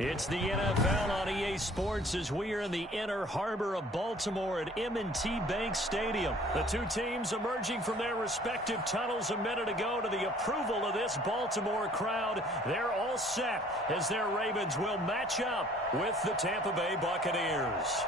It's the NFL on EA Sports as we are in the inner harbor of Baltimore at M&T Bank Stadium. The two teams emerging from their respective tunnels a minute ago to the approval of this Baltimore crowd. They're all set as their Ravens will match up with the Tampa Bay Buccaneers.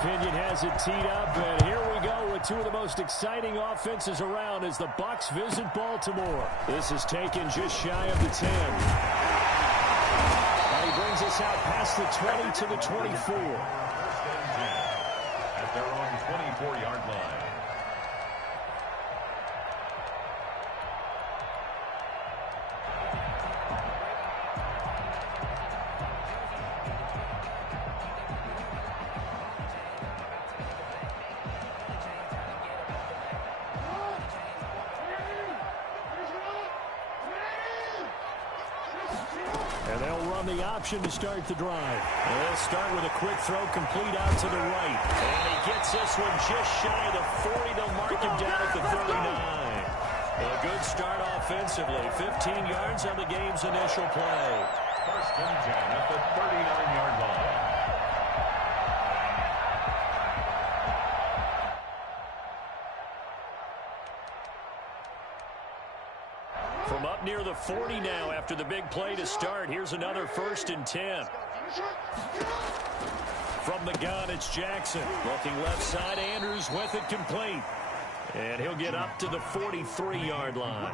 Pinion has it teed up, and here we go with two of the most exciting offenses around as the Bucs visit Baltimore. This is taken just shy of the 10. And he brings us out past the 20 to the 24. At their own 24-yard line. The option to start the drive. They'll start with a quick throw complete out to the right. And he gets this one just shy of the 40. They'll mark him down at the 39. A good start offensively. 15 yards on the game's initial play. First and 10 at the 39-yard line. From up near the 40 now after the big play to start. Here's another 1st and 10. From the gun, it's Jackson. Looking left side, Andrews with it complete. And he'll get up to the 43-yard line.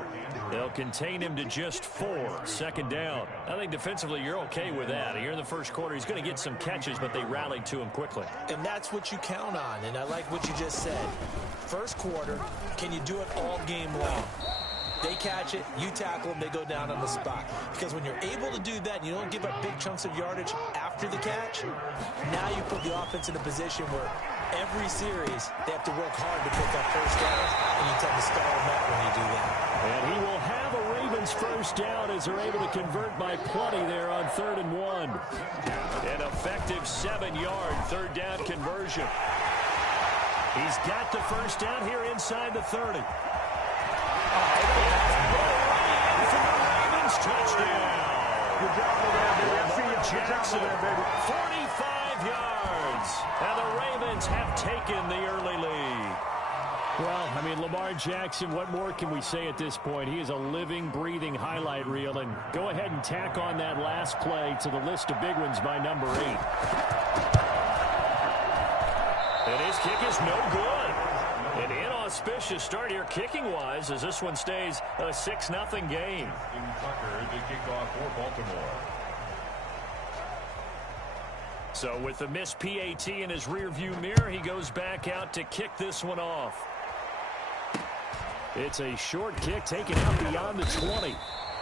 They'll contain him to just 4. 2nd down. I think defensively you're okay with that. Here in the first quarter, he's going to get some catches, but they rallied to him quickly. And that's what you count on, and I like what you just said. First quarter, can you do it all game long? They catch it, you tackle them, they go down on the spot. Because when you're able to do that and you don't give up big chunks of yardage after the catch, now you put the offense in a position where every series they have to work hard to pick up first downs, and you tend to stall them out when you do that. And he will have a Ravens first down as they're able to convert by plenty there on 3rd and 1. An effective 7-yard 3rd down conversion. He's got the first down here inside the 30. Touchdown. Good job there, Jackson, 45 yards. And the Ravens have taken the early lead. Well, I mean, Lamar Jackson, what more can we say at this point? He is a living, breathing highlight reel. And go ahead and tack on that last play to the list of big ones by number 8. And his kick is no good. An inauspicious start here kicking-wise as this one stays a 6-0 game. Tucker to kick off for Baltimore. So with the missed PAT in his rearview mirror, he goes back out to kick this one off. It's a short kick taken out beyond the 20.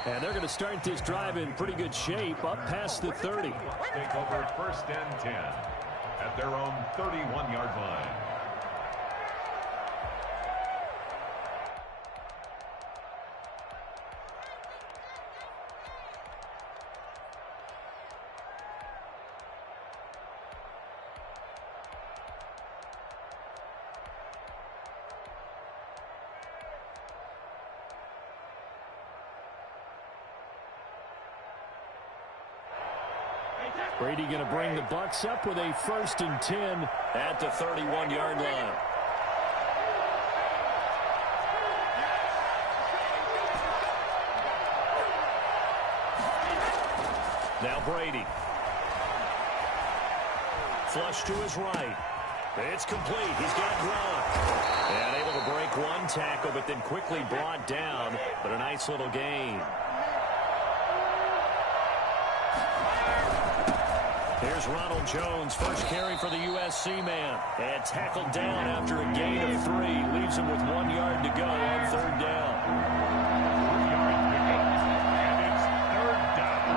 And they're going to start this drive in pretty good shape up past the 30. Take over 1st and 10 at their own 31-yard line. Brady going to bring the Bucs up with a 1st and 10 at the 31-yard line. Now Brady. Flush to his right. It's complete. He's got Gronk. And able to break one tackle, but then quickly brought down. But a nice little gain. Here's Ronald Jones, first carry for the USC man. And tackled down after a gain of 3. Leaves him with 1 yard to go on third down. 1 yard pickup, and it's third down.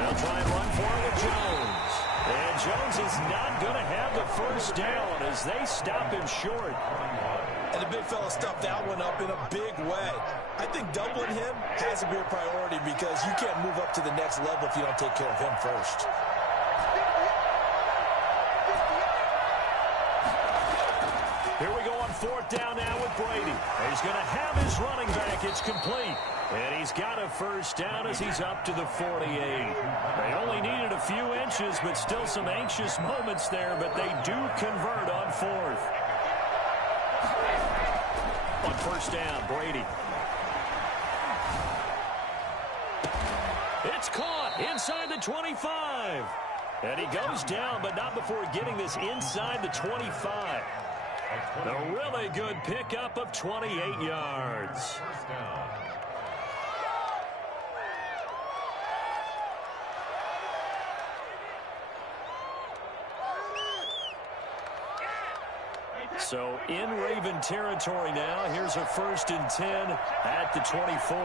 They'll try and run for it with Jones. And Jones is not going to have the first down as they stop him short. And the big fella stuffed that one up in a big way. I think doubling him has to be a priority because you can't move up to the next level if you don't take care of him first. Here we go on fourth down now with Brady. He's going to have his running back. It's complete. And he's got a first down as he's up to the 48. They only needed a few inches, but still some anxious moments there, but they do convert on fourth. On first down, Brady. It's caught inside the 25. And he goes down, but not before getting this inside the 25. A really good pickup of 28 yards. First down. So in Raven territory now. Here's a 1st and 10 at the 24.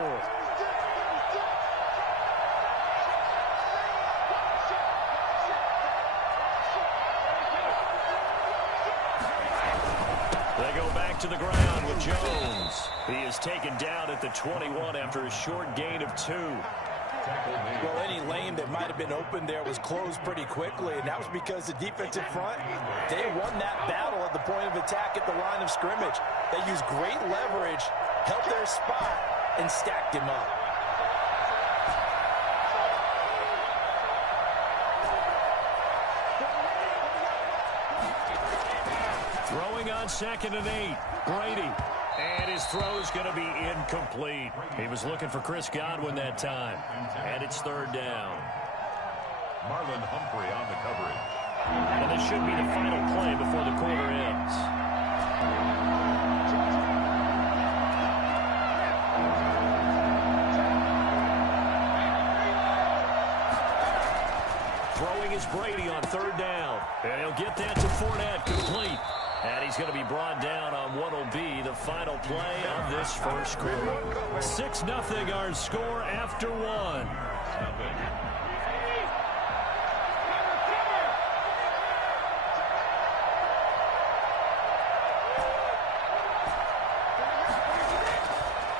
They go back to the ground with Jones. He is taken down at the 21 after a short gain of 2. Well, any lane that might have been open there was closed pretty quickly, and that was because the defensive front, they won that battle at the point of attack at the line of scrimmage. They used great leverage, held their spot, and stacked him up. Throwing on 2nd and 8, Brady. And his throw's going to be incomplete. He was looking for Chris Godwin that time. And it's third down. Marlon Humphrey on the coverage. And this should be the final play before the quarter ends. Throwing is Brady on third down. And he'll get that to Fournette, complete. And he's going to be brought down on what will be the final play of this first quarter. 6-0 our score after 1.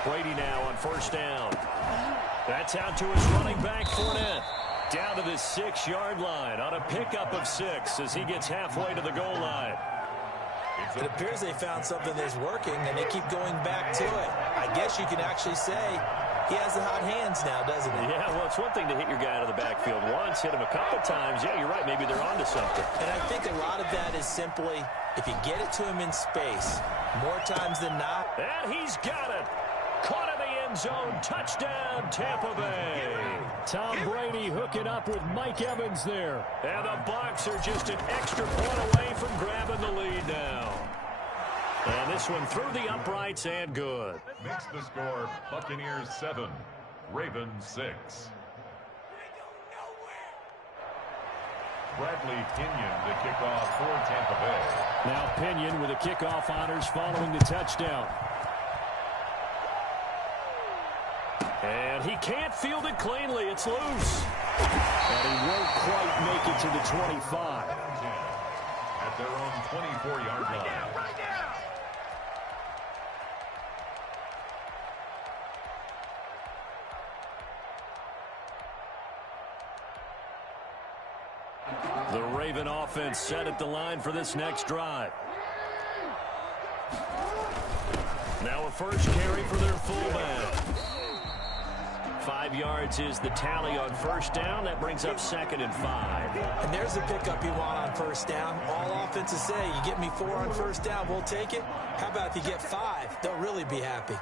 Brady now on first down. That's out to his running back, Fournette. Down to the 6-yard line on a pickup of 6 as he gets halfway to the goal line. It appears they found something that's working, and they keep going back to it. I guess you can actually say he has the hot hands now, doesn't he? Yeah, well, it's one thing to hit your guy out of the backfield once, hit him a couple times. Yeah, you're right. Maybe they're onto something. And I think a lot of that is simply if you get it to him in space, more times than not. And he's got it. Caught in the end zone. Touchdown, Tampa Bay. Tom Brady hooking up with Mike Evans there. And the Bucs are just an extra point away from grabbing the lead now. And this one through the uprights and good. Makes the score Buccaneers 7, Ravens 6. Bradley Pinion to kick off for Tampa Bay. Now Pinion with the kickoff honors following the touchdown. And he can't field it cleanly. It's loose. And he won't quite make it to the 25. At their own 24-yard line. The Raven offense set at the line for this next drive. Now a first carry for their fullback. 5 yards is the tally on first down. That brings up 2nd and 5. And there's the pickup you want on first down. All offenses say, you get me 4 on first down, we'll take it. How about if you get 5? They'll really be happy.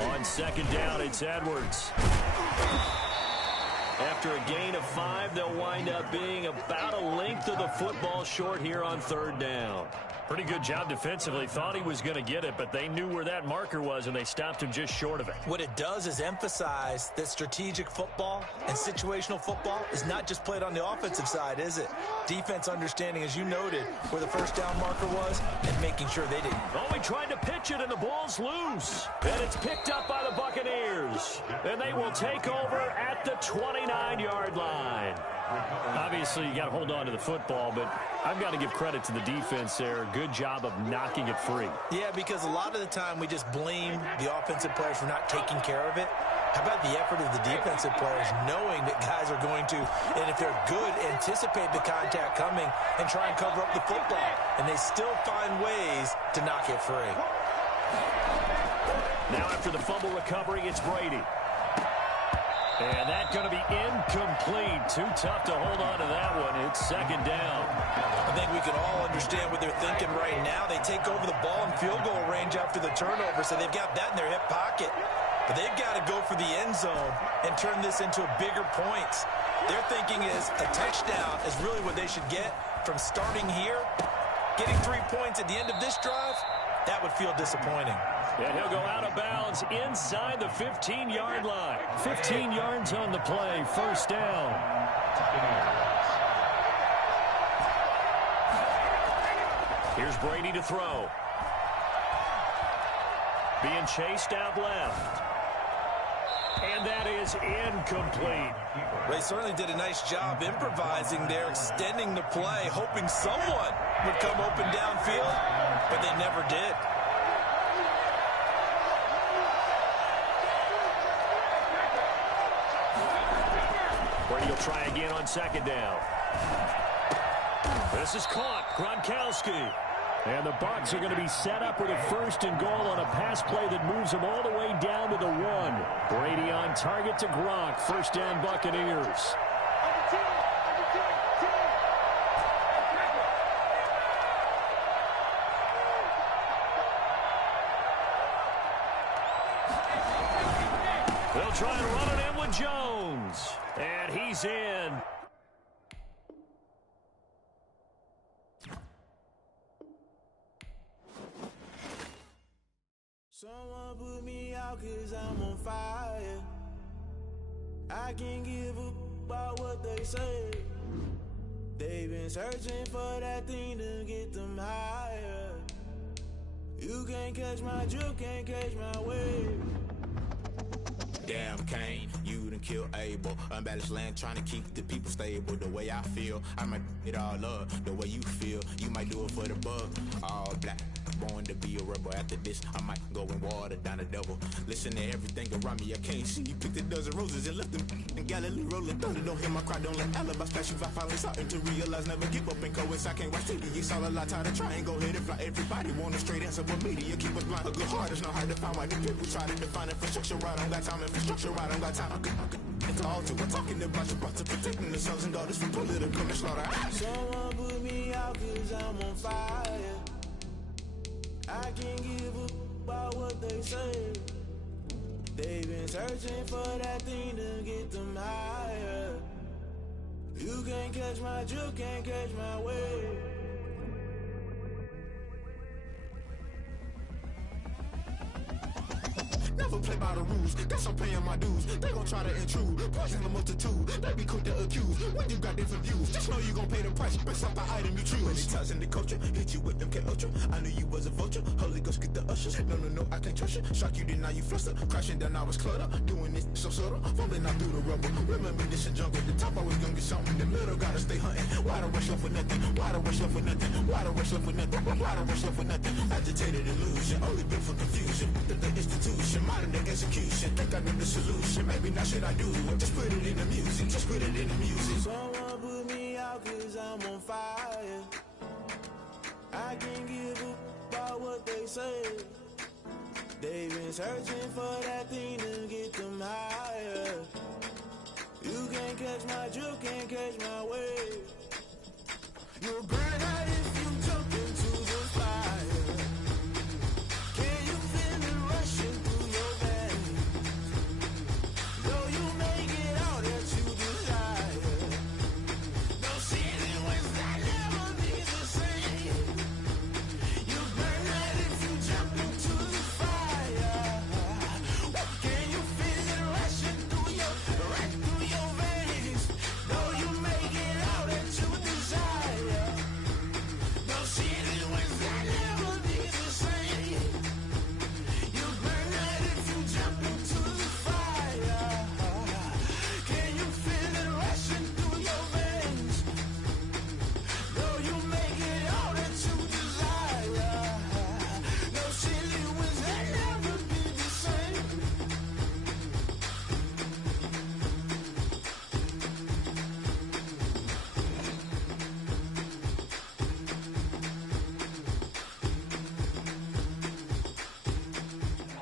On 2nd down, it's Edwards. After a gain of 5, they'll wind up being about a length of the football short here on 3rd down. Pretty good job defensively. Thought he was going to get it, but they knew where that marker was, and they stopped him just short of it. What it does is emphasize that strategic football and situational football is not just played on the offensive side, is it? Defense understanding, as you noted, where the first down marker was and making sure they didn't. Oh, he tried to pitch it, and the ball's loose. And it's picked up by the Buccaneers. And they will take over at the 29-yard line. Obviously, you got to hold on to the football, but I've got to give credit to the defense there. Good job of knocking it free. Yeah, because a lot of the time we just blame the offensive players for not taking care of it. How about the effort of the defensive players knowing that guys are going to, and if they're good, anticipate the contact coming and try and cover up the football. And they still find ways to knock it free. Now after the fumble recovery, it's Brady. And that's going to be incomplete. Too tough to hold on to that one. It's second down. I think we can all understand what they're thinking right now. They take over the ball in field goal range after the turnover, so they've got that in their hip pocket. But they've got to go for the end zone and turn this into a bigger points. Their thinking is a touchdown is really what they should get from starting here. Getting 3 points at the end of this drive, that would feel disappointing. And he'll go out of bounds inside the 15-yard line. 15 yards on the play, first down. Here's Brady to throw. Being chased out left. And that is incomplete. They certainly did a nice job improvising there, extending the play, hoping someone would come open downfield, but they never did. Brady will try again on second down. This is caught. Gronkowski. And the Bucs are going to be set up with a first and goal on a pass play that moves them all the way down to the 1. Brady on target to Gronk. First down, Buccaneers. They'll try and run it in with Jones. And he's in. Someone put me out 'cause I'm on fire. I can't give up about what they say. They've been searching for that thing to get them higher. You can't catch my drift, can't catch my wave. Damn, Kane, you done killed Abel. Unbalanced land, trying to keep the people stable. The way I feel, I might it all up. The way you feel, you might do it for the bug. All black, born to be a rebel. After this, I might go and water down the devil. Listen to everything around me, I can't see. You picked a dozen roses and left them in Galilee rolling thunder. Don't hear my cry, don't let alibis flash. If I finally starting to realize, never give up and coincide. Can't watch TV, it's all a lot. Tired of trying, go ahead and fly. Everybody want a straight answer, but media keep us blind. A good heart is not hard to find. Why the people try to define infrastructure right? I don't got time, infrastructure right? I don't got time. It's all to we're talking about your brother, protecting the sons and daughters from political slaughter. Someone put me out 'cause I'm on fire. I can't give up about what they say. They've been searching for that thing to get them higher. You can't catch my drift, can't catch my wave. Never play by the rules, guess I'm paying my dues. They gon' try to intrude, poison the multitude. They be quick to accuse, when you got different views. Just know you gon' pay the price, based off the item you choose. Many times in the culture, hit you with them K Ultra. I knew you was a vulture, Holy Ghost get the ushers. No, I can't trust you. Shock you, then now you fluster. Crashing down, I was cluttered. Doing this so subtle, falling out through the rubble. Remember this in jungle, the top always gonna get something. The middle gotta stay hunting. Why the rush left for nothing? Why the rush left for nothing? Why the rush left for nothing? Why the rush left for nothing? Agitated illusion, only built for confusion. The institution, modern day execution. Think I know the solution. Maybe not should I do it? Just put it in the music. Just put it in the music. Someone put me out 'cause I'm on fire. I can't give up about what they say. They've been searching for that thing to get them higher. You can't catch my drift, can't catch my wave. You'll burn out if you jump into the fire. Can you feel it rushing through your veins? Though you make it all that you desire. No sin in West I never be the same.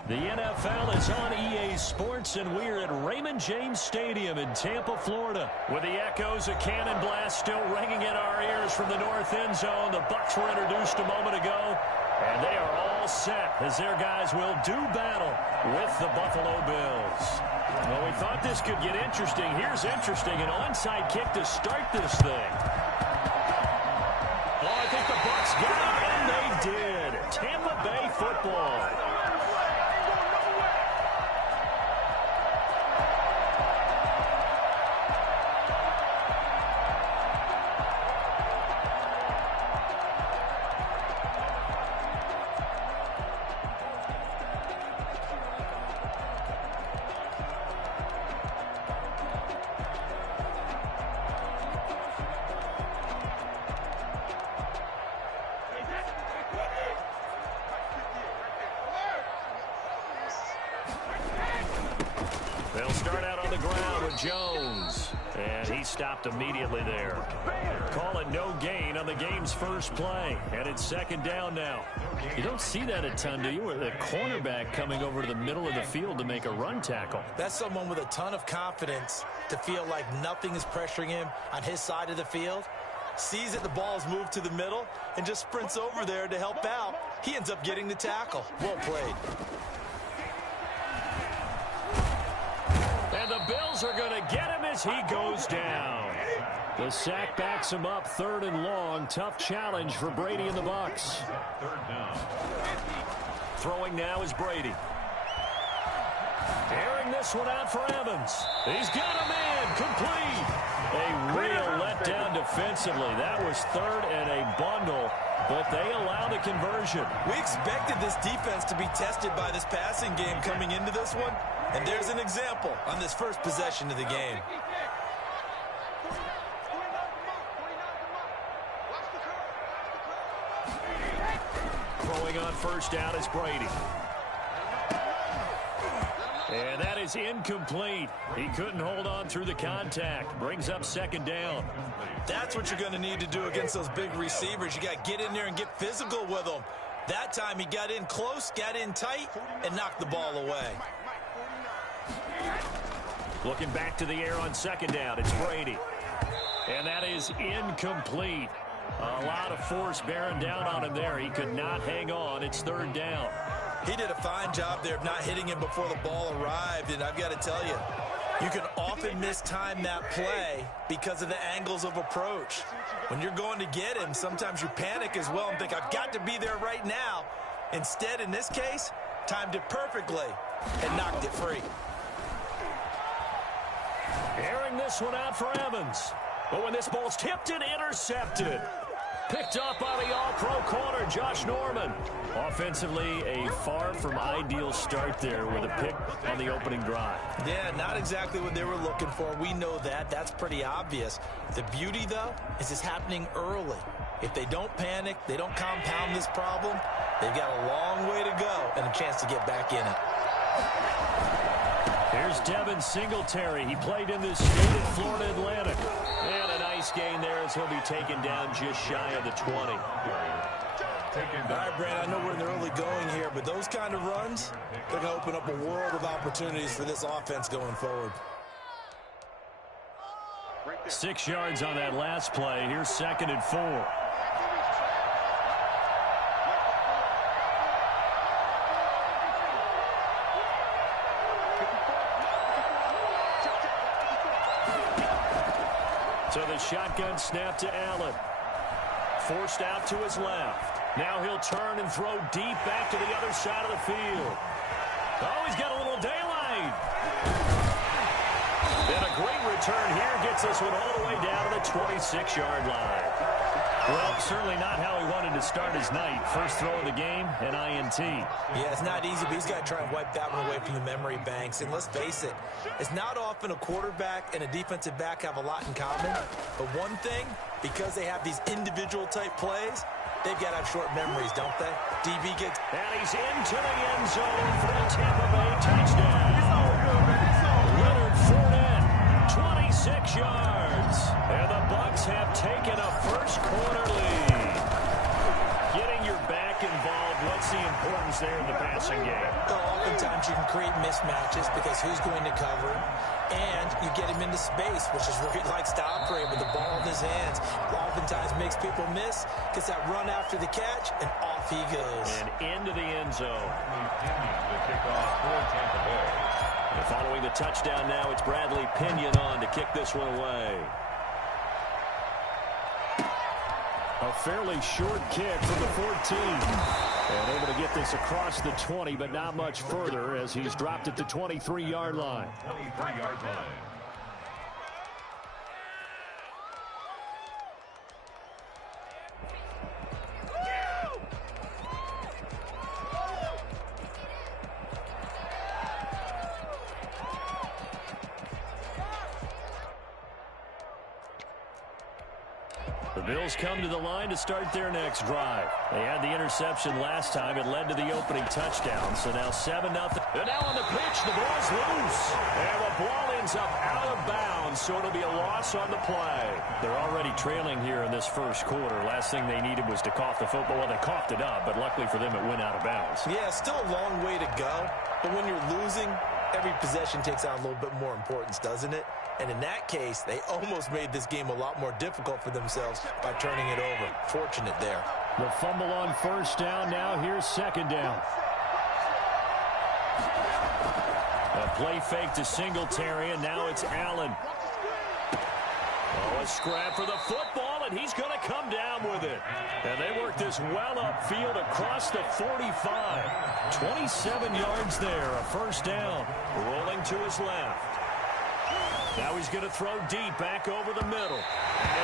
The NFL is on EA Sports, and we're at Raymond James Stadium in Tampa, Florida. With the echoes of Cannon Blast still ringing in our ears from the north end zone, the Bucs were introduced a moment ago, and they are all set as their guys will do battle with the Buffalo Bills. Well, we thought this could get interesting. Here's interesting, an onside kick to start this thing. Oh, I think the Bucs got it, and they did. Tampa Bay football. They'll start out on the ground with Jones. And he stopped immediately there. Call it no gain on the game's first play. And it's second down now. You don't see that a ton, do you? With a cornerback coming over to the middle of the field to make a run tackle. That's someone with a ton of confidence to feel like nothing is pressuring him on his side of the field. Sees that the ball is moved to the middle and just sprints over there to help out. He ends up getting the tackle. Well played. And the Bills are going to get him as he goes down. The sack backs him up, 3rd and long. Tough challenge for Brady and the Bucs. Third down. Throwing now is Brady. Airing this one out for Evans. He's got him in. Complete. A real letdown defensively. That was 3rd and a bundle, but they allow the conversion. We expected this defense to be tested by this passing game coming into this one, and there's an example on this first possession of the game. Throwing on first down is Brady. And that is incomplete. He couldn't hold on through the contact. Brings up second down. That's what you're going to need to do against those big receivers. You got to get in there and get physical with them. That time he got in close, got in tight, and knocked the ball away. Looking back to the air on second down, it's Brady. And that is incomplete. A lot of force bearing down on him there. He could not hang on. It's 3rd down. He did a fine job there of not hitting him before the ball arrived, and I've got to tell you, you can often mistime that play because of the angles of approach. When you're going to get him, sometimes you panic as well and think, I've got to be there right now. Instead, in this case, timed it perfectly and knocked it free. Airing this one out for Evans. But when this ball's tipped and intercepted. Picked up by the all-pro corner, Josh Norman. Offensively, a far from ideal start there with a pick on the opening drive. Yeah, not exactly what they were looking for. We know that. That's pretty obvious. The beauty, though, is it's happening early. If they don't panic, they don't compound this problem, they've got a long way to go and a chance to get back in it. Here's Devin Singletary. He played in this state at Florida Atlantic. And a nice gain there as he'll be taken down just shy of the 20. All right, Brand, I know we're in the early going here, but those kind of runs, they're going to open up a world of opportunities for this offense going forward. 6 yards on that last play. Here's 2nd and 4. So the shotgun snap to Allen. Forced out to his left. Now he'll turn and throw deep back to the other side of the field. Oh, he's got a little daylight. And a great return here gets this one all the way down to the 26-yard line. Well, certainly not how he wanted to start his night. First throw of the game, an INT. Yeah, it's not easy, but he's got to try and wipe that one away from the memory banks. And let's face it, it's not often a quarterback and a defensive back have a lot in common. But one thing, because they have these individual type plays, they've got to have short memories, don't they? DB gets... And he's into the end zone for a Tampa Bay touchdown. Leonard Fournette, 26 yards. And the Bucs have taken a first quarter lead. Getting your back involved, let's What's the importance there in the passing game? Well, oftentimes you can create mismatches because who's going to cover, and you get him into space, which is where he likes to operate with the ball in his hands. Oftentimes makes people miss, gets that run after the catch, and off he goes. And into the end zone. The kickoff for Tampa Bay. And following the touchdown now, it's Bradley Pinion on to kick this one away. A fairly short kick from the 14. And able to get this across the 20, but not much further as he's dropped at the 23-yard line. 23-yard line. The Bills come to the line to start their next drive. They had the interception last time. It led to the opening touchdown. So now 7-0. And now on the pitch, the ball's loose. And the ball ends up out of bounds, so it'll be a loss on the play. They're already trailing here in this first quarter. Last thing they needed was to cough the football. Well, they coughed it up, but luckily for them, it went out of bounds. Yeah, still a long way to go. But when you're losing, every possession takes on a little bit more importance, doesn't it? And in that case, they almost made this game a lot more difficult for themselves by turning it over. Fortunate there. The fumble on first down. Now here's second down. A play fake to Singletary, and now it's Allen. Oh, a scrap for the football, and he's going to come down with it. And they work this well upfield across the 45. 27 yards there, a first down. Rolling to his left. Now he's going to throw deep back over the middle.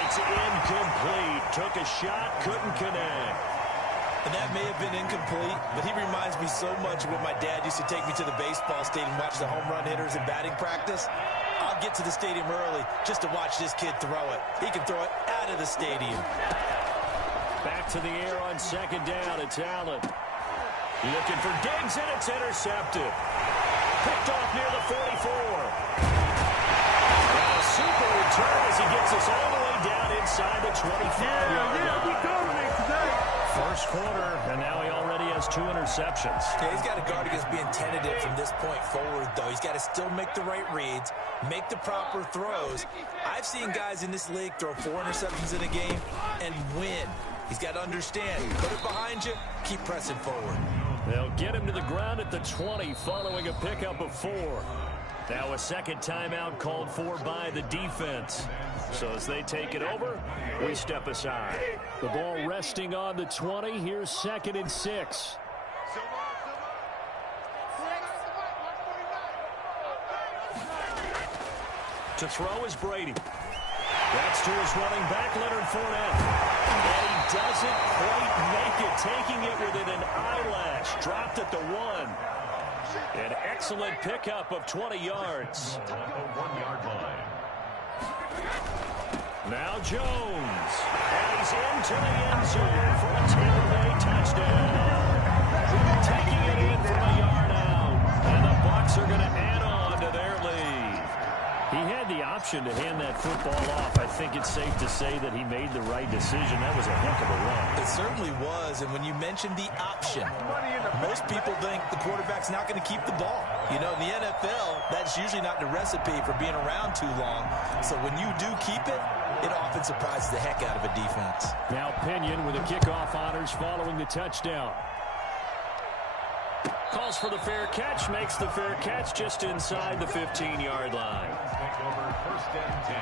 It's incomplete. Took a shot, couldn't connect. And that may have been incomplete, but he reminds me so much of when my dad used to take me to the baseball stadium and watch the home run hitters in batting practice. I'll get to the stadium early just to watch this kid throw it. He can throw it out of the stadium. Back to the air on second down. It's Allen. Looking for Diggs, and it's intercepted. Picked off near the 44. Super return as he gets us all the way down inside the 25-yard line. First quarter, and now he already has 2 interceptions. Yeah, he's got to guard against being tentative from this point forward, though. He's got to still make the right reads, make the proper throws. I've seen guys in this league throw 4 interceptions in a game and win. He's got to understand, put it behind you, keep pressing forward. They'll get him to the ground at the 20 following a pickup of 4. Now a second timeout called for by the defense. So as they take it over, we step aside. The ball resting on the 20. Here's 2nd and 6. To throw is Brady. That's to his running back, Leonard Fournette. And he doesn't quite make it, taking it within an eyelash. Dropped at the 1. An excellent pickup of 20 yards. The 1-yard line. Now Jones. And he's into the end zone for a Tampa Bay touchdown. Taking it in from a yard out. And the Bucs are going to add on to their lead. He had the option to hand that football off. I think it's safe to say that he made the right decision. That was a heck of a run. It certainly was, and when you mentioned the option, most people think the quarterback's not going to keep the ball. You know, in the NFL, that's usually not the recipe for being around too long. So when you do keep it, it often surprises the heck out of a defense. Now Pinion with the kickoff honors following the touchdown. Calls for the fair catch, makes the fair catch just inside the 15-yard line. Take over 1st and 10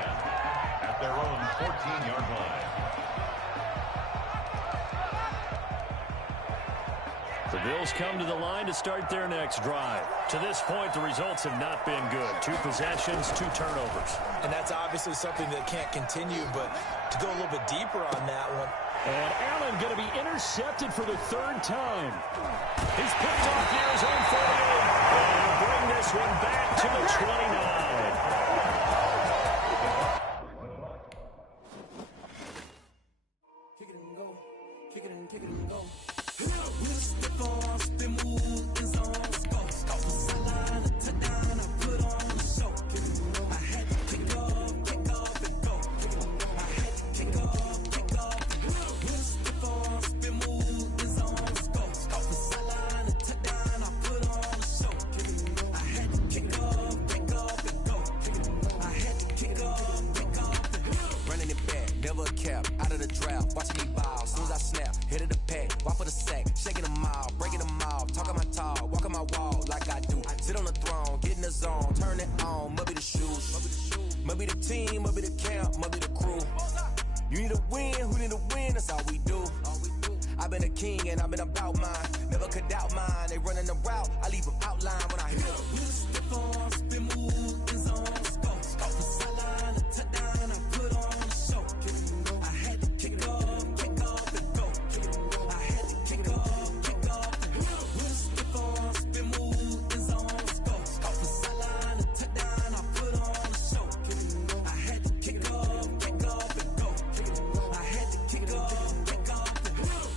at their own 14-yard line. The Bills come to the line to start their next drive. To this point, the results have not been good. 2 possessions, 2 turnovers. And that's obviously something that can't continue, but to go a little bit deeper on that one. And Allen going to be intercepted for the 3rd time. He's picked off near his own 48. And bring this one back to the 29. Kick it and go. Kick it and go. We'll step on, spin, move, and zones. Go. Off the sideline, a touchdown, I put on the show. I had to kick off, and go. I had to kick off, and go. We'll step on, spin, move, and zones. Go. Off the sideline. sack, shaking them all, breaking them off, talking my talk, walking my wall like I do. Sit on the throne, get in the zone, turn it on, must be the shoes, must be the team, must be the camp, must be the crew. You need a win, who need a win, that's all we do. I've been a king and I've been about mine, never could doubt mine. They running the route, I leave them outline when I hit them. We just step on, spin move, in zone, scope the sideline, a touchdown, I put on the show. I had to kick off and go. I had to kick off and go. We just step on, spin move, in zone, scope the sideline, a touchdown, I put on the show. I had to kick off and go. I had to kick off and go.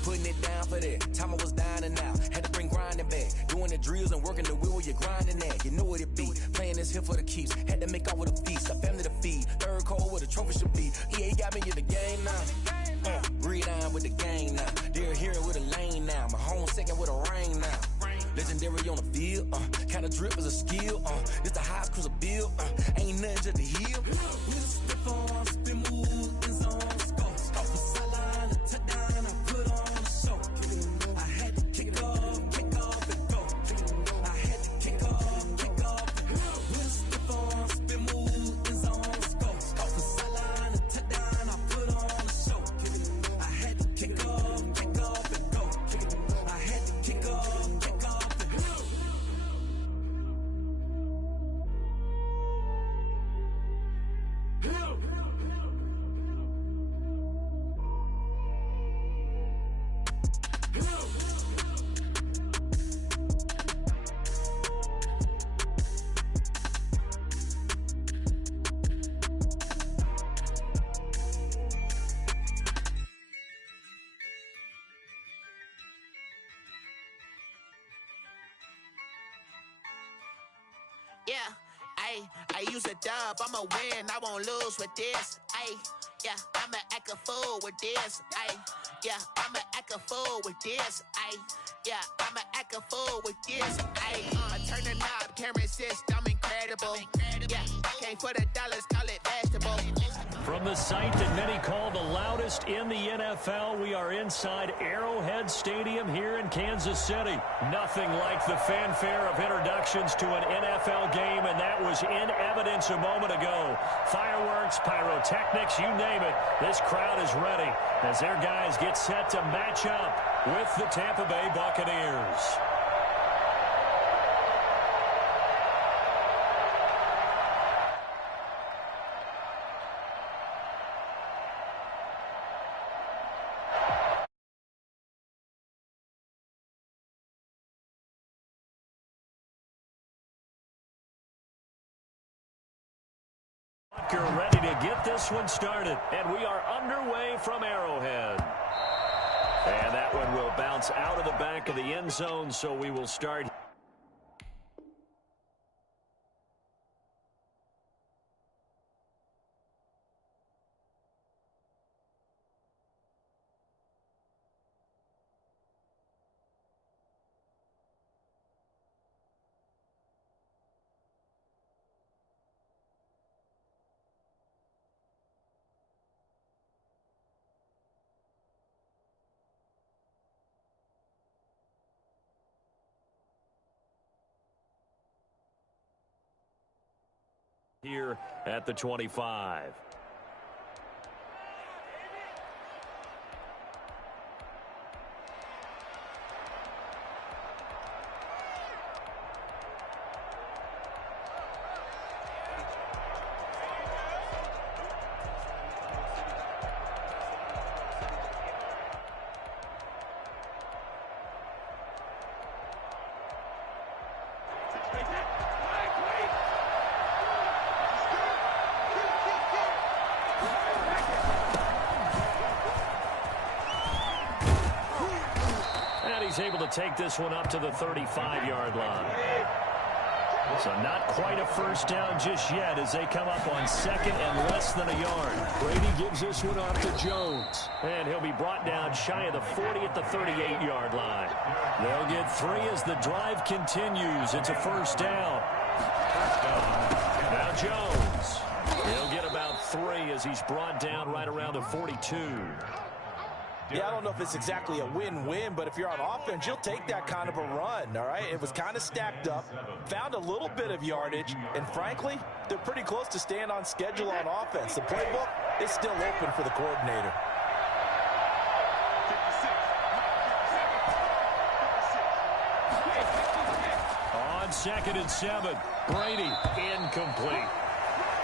Putting it down for that. Time I was down and out. Had to bring grinding back. Doing the drills and working the wheel where you're grinding at. You know what it be. Playing this here for the keeps. Had to make off with a feast. A family to feed. Third cold where the trophy should be. EA got me in the game now. Breathe on with the game now. They're here with a lane now. My home second with a rain now. Legendary on the field. Kind of drip is a skill. This the highest cruiser bill. Ain't nothing just to heal. We just step on, spin move, in zone, scope the sideline, a touchdown, I put on the show. I had to kick off and go. I had to kick off and go. We just step on, spin move, in zone, scope the sideline, a touchdown, I put on the show. I had to kick off and go. I had to kick off and go. Yeah, I use a dub, I'ma win, I won't lose with this. Yeah, I'ma act a fool with this. Yeah, I'ma act a fool with this. Yeah, I'ma act a fool with this. I turn the knob, can't resist, I'm incredible. Yeah, came for the dollars, call it vegetable. From the site that many call the loudest in the NFL, we are inside Arrowhead Stadium here in Kansas City. Nothing like the fanfare of introductions to an NFL game, and that was in evidence a moment ago. Fireworks, pyrotechnics, you name it. This crowd is ready as their guys get set to match up with the Tampa Bay Buccaneers. Ready to get this one started, and we are underway from Arrowhead. And that one will bounce out of the back of the end zone, so we will start. Here at the 25. He's able to take this one up to the 35-yard line. So not quite a first down just yet as they come up on second and less than a yard. Brady gives this one off to Jones. And he'll be brought down shy of the 40 at the 38-yard line. They'll get 3 as the drive continues. It's a first down. Now Jones. He'll get about 3 as he's brought down right around the 42. Yeah, I don't know if it's exactly a win-win, but if you're on offense, you'll take that kind of a run, all right? It was kind of stacked up, found a little bit of yardage, and frankly, they're pretty close to staying on schedule on offense. The playbook is still open for the coordinator. On 2nd and 7, Brady incomplete.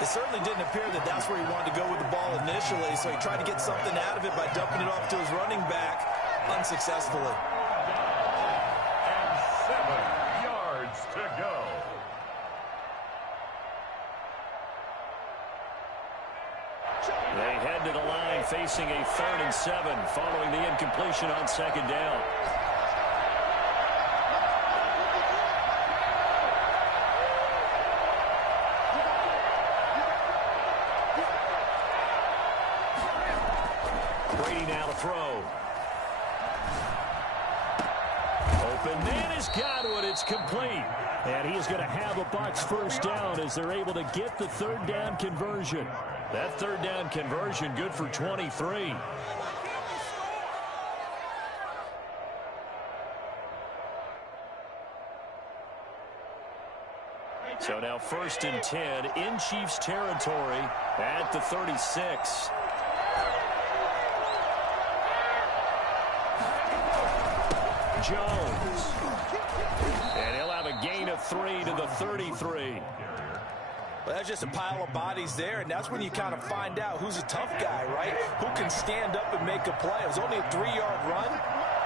It certainly didn't appear that that's where he wanted to go with the ball initially, so he tried to get something out of it by dumping it off to his running back unsuccessfully. And 7 yards to go. They head to the line facing a 3rd and 7 following the incompletion on 2nd down. Brady now to throw. Open man has got it. It's complete. And he's going to have a Bucs first down as they're able to get the 3rd down conversion. That 3rd down conversion good for 23. So now 1st and 10 in Chiefs territory at the 36. Jones. And he'll have a gain of 3 to the 33. Well, that's just a pile of bodies there, and that's when you kind of find out who's a tough guy, right? Who can stand up and make a play. It was only a 3-yard run,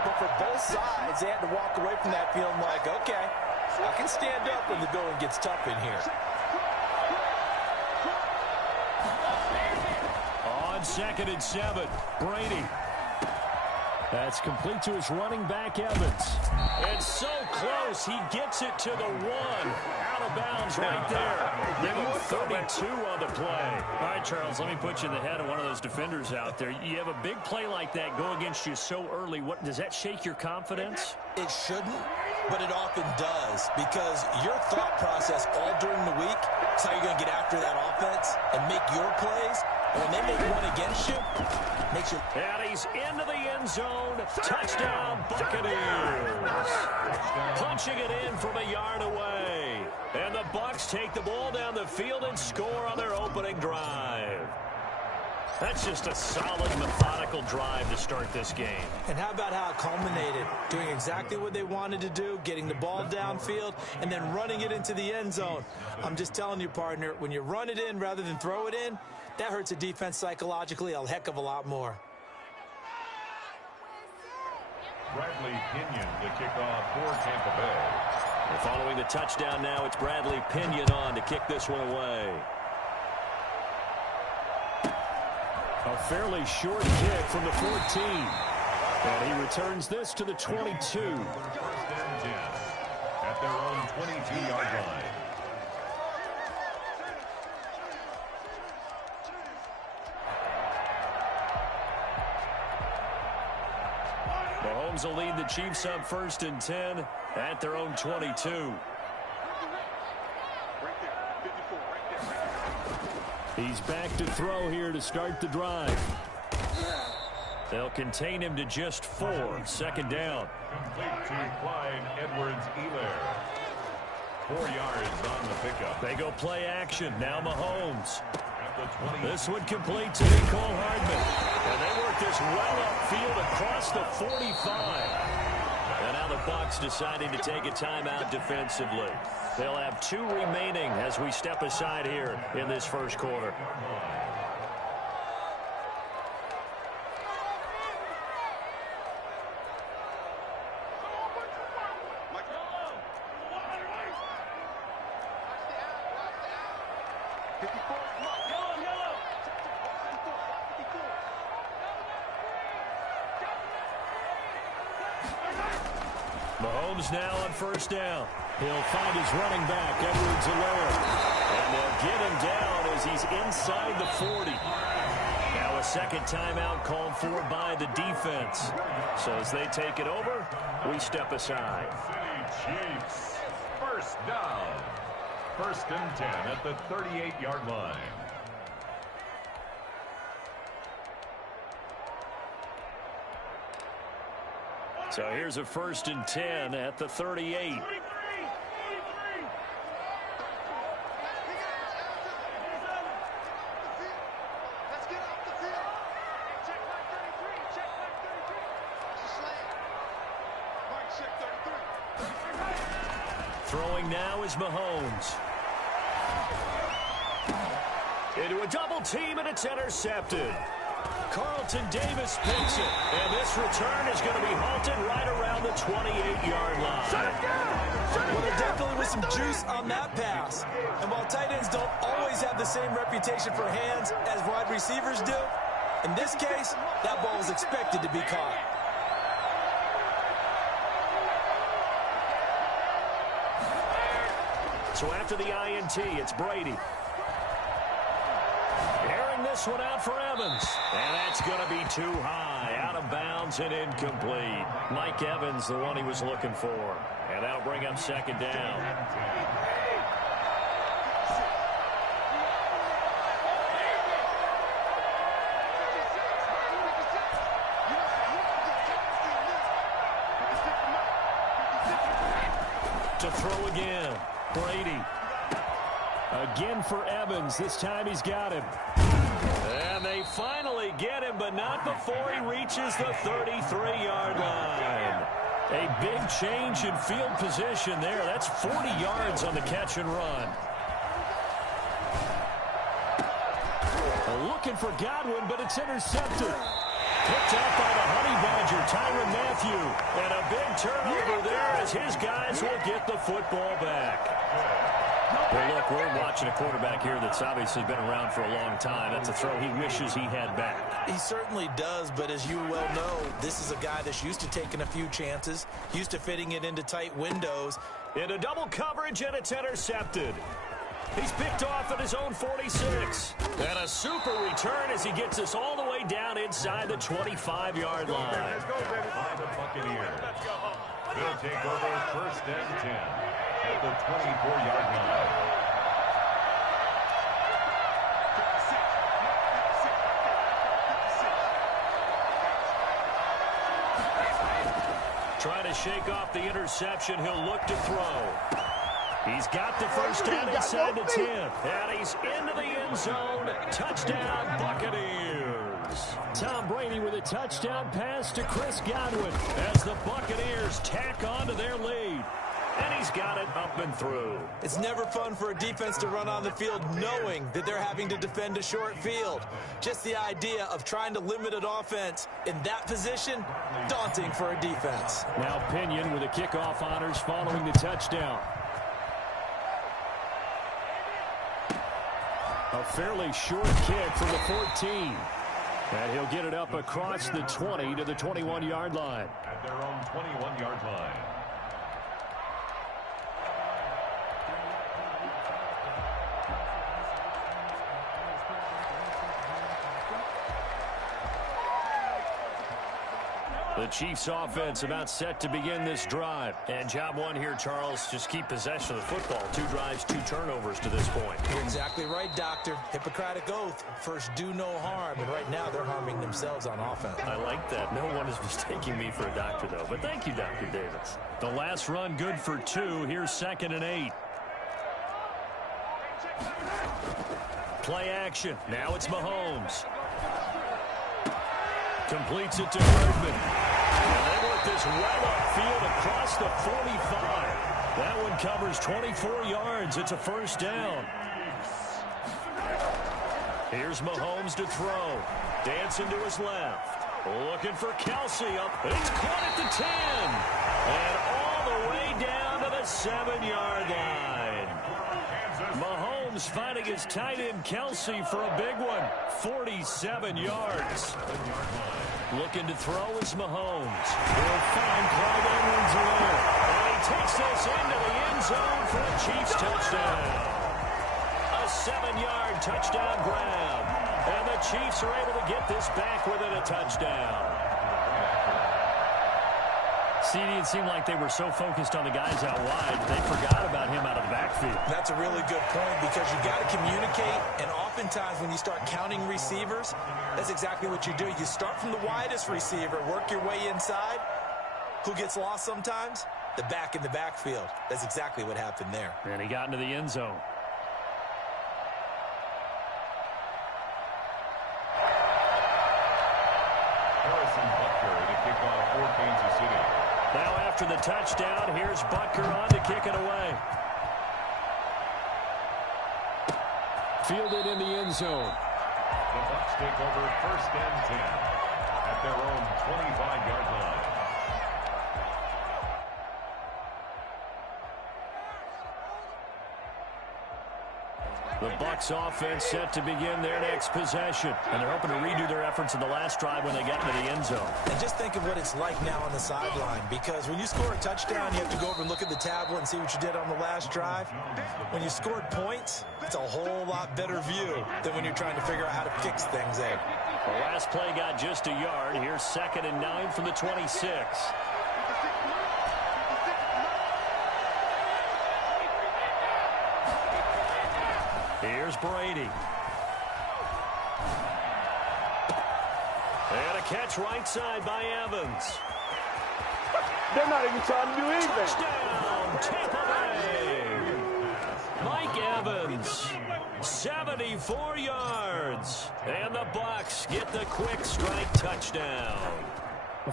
but for both sides, they had to walk away from that feeling like, okay, I can stand up when the going gets tough in here. On 2nd and 7, Brady. That's complete to his running back, Evans. It's so close. He gets it to the 1. Out of bounds right there. Give him 32 on the play. All right, Charles, let me put you in the head of one of those defenders out there. You have a big play like that go against you so early. What does that shake your confidence? It shouldn't, but it often does, because your thought process all during the week is how you're going to get after that offense and make your plays. And when they make one against you, makes you... And he's into the end zone. Touchdown, Buccaneers. Punching it in from a yard away. And the Bucs take the ball down the field and score on their opening drive. That's just a solid, methodical drive to start this game. And how about how it culminated? Doing exactly what they wanted to do, getting the ball downfield, and then running it into the end zone. I'm just telling you, partner, when you run it in rather than throw it in, that hurts a defense psychologically a heck of a lot more. Bradley Pinion to kick off for Tampa Bay. And following the touchdown now, it's Bradley Pinion on to kick this one away. A fairly short kick from the 14. And he returns this to the 22. 1st and 10 at their own 22-yard line. Mahomes will lead the Chiefs up 1st and 10 at their own 22. He's back to throw here to start the drive. They'll contain him to just 4. 2nd down. Complete to Clyde Edwards-Helaire. 4 yards on the pickup. They go play action. Now Mahomes. This one complete to Nicole Hardman. And they work this well upfield across the 45. And now the Bucs deciding to take a timeout defensively. They'll have 2 remaining as we step aside here in this first quarter. Mahomes now on 1st down. He'll find his running back, Edwards-Helaire. And they'll get him down as he's inside the 40. Now a 2nd timeout called for by the defense. So as they take it over, we step aside. City Chiefs, 1st down. 1st and 10 at the 38-yard line. So here's a 1st and 10 at the 38. Throwing now is Mahomes. Into a double team, and it's intercepted. Carlton Davis picks it, and this return is going to be halted right around the 28-yard line. Well, there definitely was some juice on that pass. And while tight ends don't always have the same reputation for hands as wide receivers do, in this case, that ball was expected to be caught. So after the INT, it's Brady. Airing this one out for Evans. And that's going to be too high. Out of bounds and incomplete. Mike Evans, the one he was looking for. And that'll bring up 2nd down. To throw again. Brady. Again for Evans. This time he's got him. And they finally get him, but not before he reaches the 33-yard line. A big change in field position there. That's 40 yards on the catch and run. Looking for Godwin, but it's intercepted. Picked up by the Honey Badger, Tyrann Mathieu. And a big turnover there as his guys will get the football back. Well, look, we're watching a quarterback here that's obviously been around for a long time. That's a throw he wishes he had back. He certainly does, but as you well know, this is a guy that's used to taking a few chances, used to fitting it into tight windows. Into double coverage, and it's intercepted. He's picked off at his own 46. And a super return as he gets us all the way down inside the 25-yard line. Let's go, baby. By the Buccaneers. They'll take over 1st and 10 at the 24-yard line. Trying to shake off the interception. He'll look to throw. He's got the 1st down inside the 10. And he's into the end zone. Touchdown, Buccaneers. Tom Brady with a touchdown pass to Chris Godwin as the Buccaneers tack on to their lead. And he's got it up and through. It's never fun for a defense to run on the field knowing that they're having to defend a short field. Just the idea of trying to limit an offense in that position, daunting for a defense. Now Pinion with the kickoff honors following the touchdown. A fairly short kick from the 14. And he'll get it up across the 20 to the 21-yard line. At their own 21-yard line. The Chiefs offense about set to begin this drive. And job one here, Charles, just keep possession of the football. 2 drives, 2 turnovers to this point. You're exactly right, Doctor. Hippocratic oath. First, do no harm. And right now, they're harming themselves on offense. I like that. No one is mistaking me for a doctor, though. But thank you, Dr. Davis. The last run good for 2. Here's 2nd and 8. Play action. Now it's Mahomes. Completes it to Herdman. And they work this well upfield across the 45. That one covers 24 yards. It's a 1st down. Here's Mahomes to throw. Dancing to his left. Looking for Kelsey up. It's caught at the 10. And all the way down to the 7-yard line. Mahomes finding his tight end Kelsey for a big one. 47 yards. Looking to throw is Mahomes. He'll find Clyde Edwards-Helaire. And he takes this into the end zone for a Chiefs touchdown. A 7-yard touchdown grab. And the Chiefs are able to get this back within a touchdown. CD, it seemed like they were so focused on the guys out wide, they forgot about him out of the backfield. That's a really good point because you got to communicate, and oftentimes when you start counting receivers, that's exactly what you do. You start from the widest receiver, work your way inside, who gets lost sometimes? The back in the backfield. That's exactly what happened there. And he got into the end zone. To kick off for Kansas City. Now after the touchdown, here's Butker on to kick it away. Fielded in the end zone. The Bucs take over 1st and 10 at their own 25-yard line. The Bucs offense set to begin their next possession. And they're hoping to redo their efforts in the last drive when they got into the end zone. And just think of what it's like now on the sideline, because when you score a touchdown, you have to go over and look at the tablet and see what you did on the last drive. When you scored points, it's a whole lot better view than when you're trying to figure out how to fix things there. The last play got just a yard. Here's 2nd and 9 from the 26. Here's Brady. And a catch right side by Evans. They're not even trying to do anything. Touchdown, Tampa Bay. Mike Evans, 74 yards. And the Bucs get the quick strike touchdown.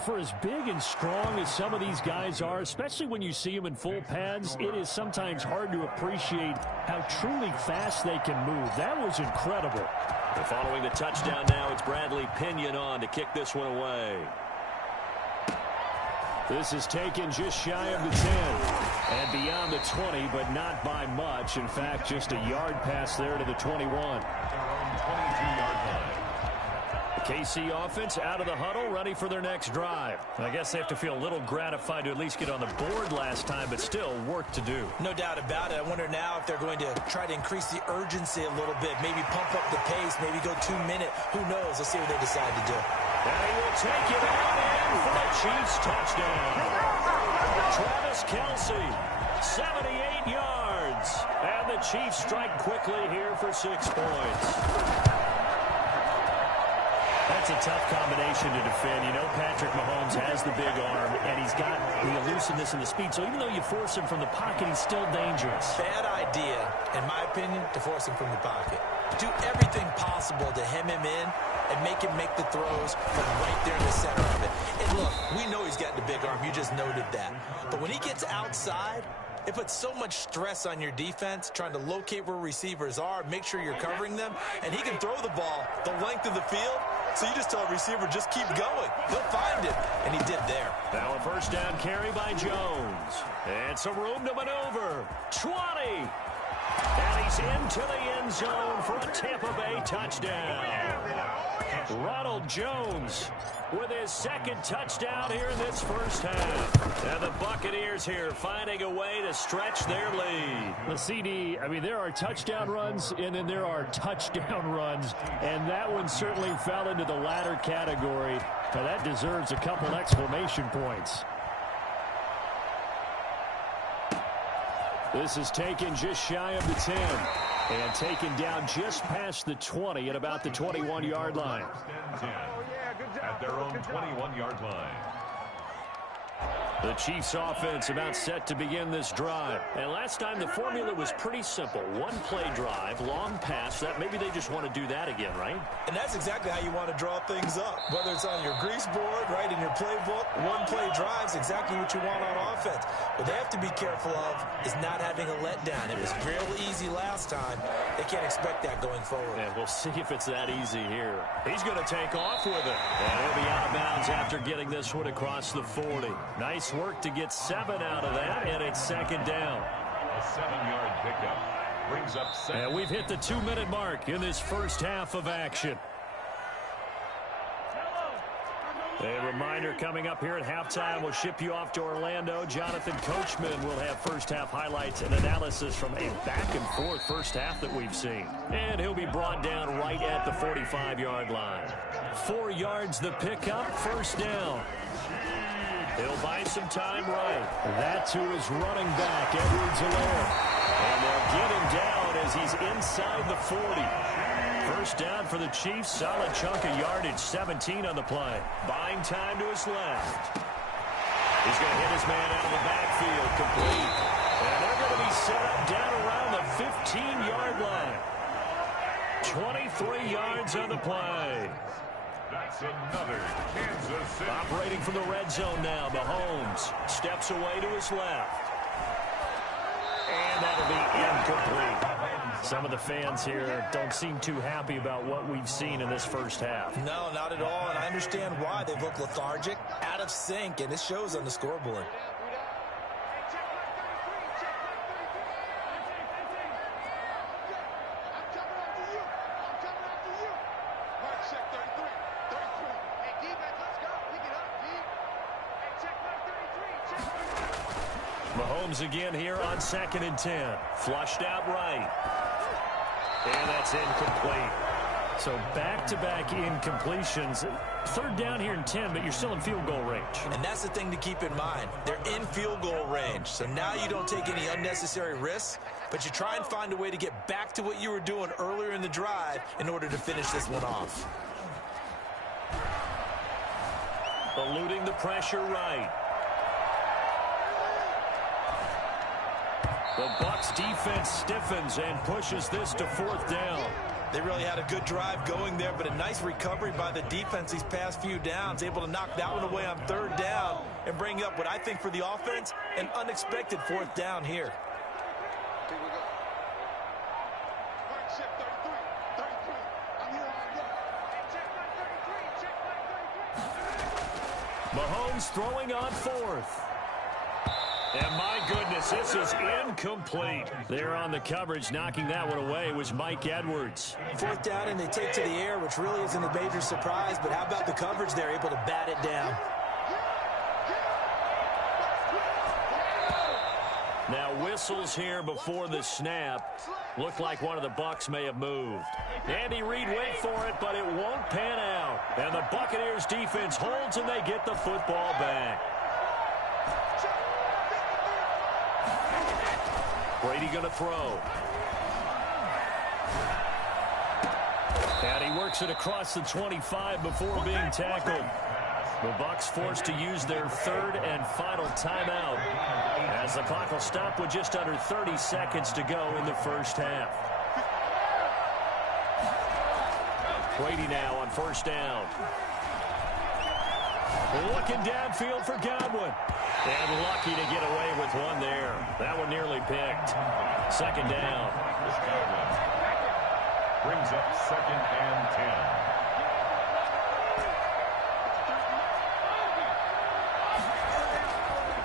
For as big and strong as some of these guys are, especially when you see them in full pads, it is sometimes hard to appreciate how truly fast they can move. That was incredible. And following the touchdown now, it's Bradley Pinion on to kick this one away. This is taken just shy of the 10 and beyond the 20, but not by much. In fact, just a yard pass there to the 21. 22-yard line. KC offense out of the huddle, ready for their next drive. I guess they have to feel a little gratified to at least get on the board last time, but still work to do. No doubt about it. I wonder now if they're going to try to increase the urgency a little bit, maybe pump up the pace, maybe go 2-minute. Who knows? Let's see what they decide to do. And he will take it on in for the Chiefs touchdown. Travis Kelce, 78 yards. And the Chiefs strike quickly here for 6 points. That's a tough combination to defend. You know Patrick Mahomes has the big arm, and he's got the elusiveness and the speed. So even though you force him from the pocket, he's still dangerous. Bad idea, in my opinion, to force him from the pocket. Do everything possible to hem him in and make him make the throws from right there in the center of it. And look, we know he's got the big arm. You just noted that. But when he gets outside, it puts so much stress on your defense trying to locate where receivers are, make sure you're covering them, and he can throw the ball the length of the field. So you just tell a receiver, just keep going. He'll find it, and he did there. Now a first down carry by Jones. And some room to maneuver. 20. And he's into the end zone for a Tampa Bay touchdown. Ronald Jones with his 2nd touchdown here in this first half. And the Buccaneers here finding a way to stretch their lead. The CD, I mean, there are touchdown runs, and then there are touchdown runs. And that one certainly fell into the latter category. Now, that deserves a couple exclamation points. This is taken just shy of the 10 and taken down just past the 20 at about the 21-yard line. At their own 21-yard line. The Chiefs offense about set to begin this drive. And last time the formula was pretty simple. One play drive, long pass. That maybe they just want to do that again, right? And that's exactly how you want to draw things up. Whether it's on your grease board, right, in your playbook, one play drive's exactly what you want on offense. What they have to be careful of is not having a letdown. It was real easy last time. They can't expect that going forward. And we'll see if it's that easy here. He's going to take off with it. And he'll be out of bounds after getting this one across the 40. Nice work to get 7 out of that, and it's 2nd down. A 7-yard pickup brings up 7. And we've hit the 2-minute mark in this first half of action. A reminder coming up here at halftime, we'll ship you off to Orlando. Jonathan Coachman will have first half highlights and analysis from a back-and-forth first half that we've seen. And he'll be brought down right at the 45-yard line. 4 yards the pickup, first down. He'll buy some time right. That to his running back, Edwards-Helaire. And they'll get him down as he's inside the 40. First down for the Chiefs. Solid chunk of yardage, 17 on the play. Buying time to his left. He's going to hit his man out of the backfield, complete. And they're going to be set up down around the 15-yard line. 23 yards on the play. That's another Kansas City. Operating from the red zone now. Mahomes steps away to his left. And that'll be incomplete. Some of the fans here don't seem too happy about what we've seen in this first half. No, not at all, and I understand why. They've looked lethargic, out of sync, and it shows on the scoreboard. Mahomes again here on 2nd and 10. Flushed out right. And that's incomplete. So back-to-back incompletions. 3rd down here and 10, but you're still in field goal range. And that's the thing to keep in mind. They're in field goal range. So now you don't take any unnecessary risks, but you try and find a way to get back to what you were doing earlier in the drive in order to finish this one off. Eluding the pressure right. The Bucs defense stiffens and pushes this to 4th down. They really had a good drive going there, but a nice recovery by the defense these past few downs, able to knock that one away on 3rd down and bring up what I think for the offense, an unexpected 4th down here. Here we go. Right, check 33. 33. I'm here on go. Check my 33. Check my 33. Mahomes throwing on 4th. And my goodness, this is incomplete. There on the coverage, knocking that one away was Mike Edwards. 4th down, and they take to the air, which really isn't a major surprise, but how about the coverage? They're able to bat it down. Now whistles here before the snap. Looked like one of the Bucs may have moved. Andy Reid went for it, but it won't pan out. And the Buccaneers defense holds, and they get the football back. Brady going to throw. And he works it across the 25 before being tackled. The Bucs forced to use their 3rd and final timeout, as the clock will stop with just under 30 seconds to go in the first half. Brady now on 1st down. Looking downfield for Godwin. And lucky to get away with one there. That one nearly picked. 2nd down. Brings up 2nd and 10.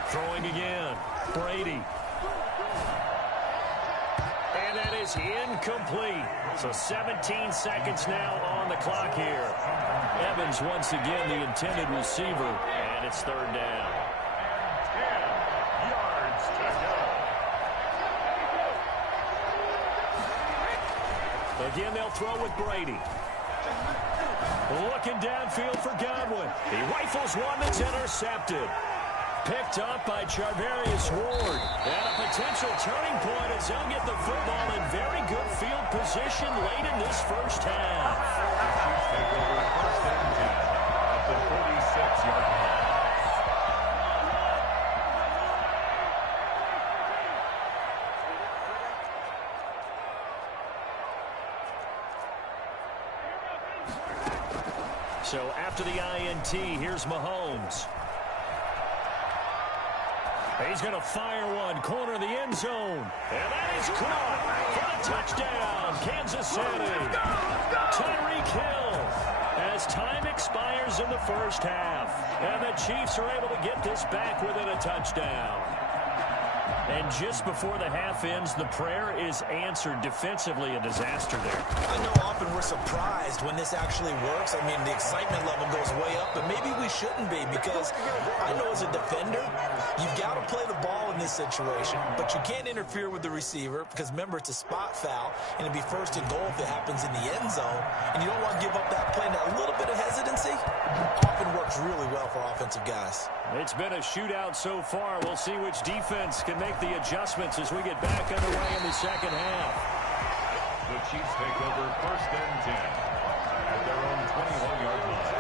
Throwing again. Brady. And that is incomplete. So 17 seconds now on the clock here. Evans once again the intended receiver. And it's 3rd down. 10 yards to go. Again, they'll throw with Brady. Looking downfield for Godwin. He rifles one that's intercepted. Picked up by Charvarius Ward. And a potential turning point as they'll get the football in very good field position late in this first half. Chiefs take over 1st and 10 at the 46-yard line. So after the INT, here's Mahomes. He's going to fire one, corner of the end zone. And that is caught for the touchdown, Kansas City. Tyreek Hill, as time expires in the first half. And the Chiefs are able to get this back within a touchdown. And just before the half ends, the prayer is answered. Defensively, a disaster there. I know often we're surprised when this actually works. I mean, the excitement level goes way up, but maybe we shouldn't be, because I know as a defender, you've got to play the ball in this situation, but you can't interfere with the receiver because, remember, it's a spot foul, and it'd be 1st and goal if it happens in the end zone, and you don't want to give up that play. And that little bit of hesitancy often works really well for offensive guys. It's been a shootout so far. We'll see which defense can make the adjustments as we get back underway in the second half. The Chiefs take over 1st and 10 at their own 21-yard line.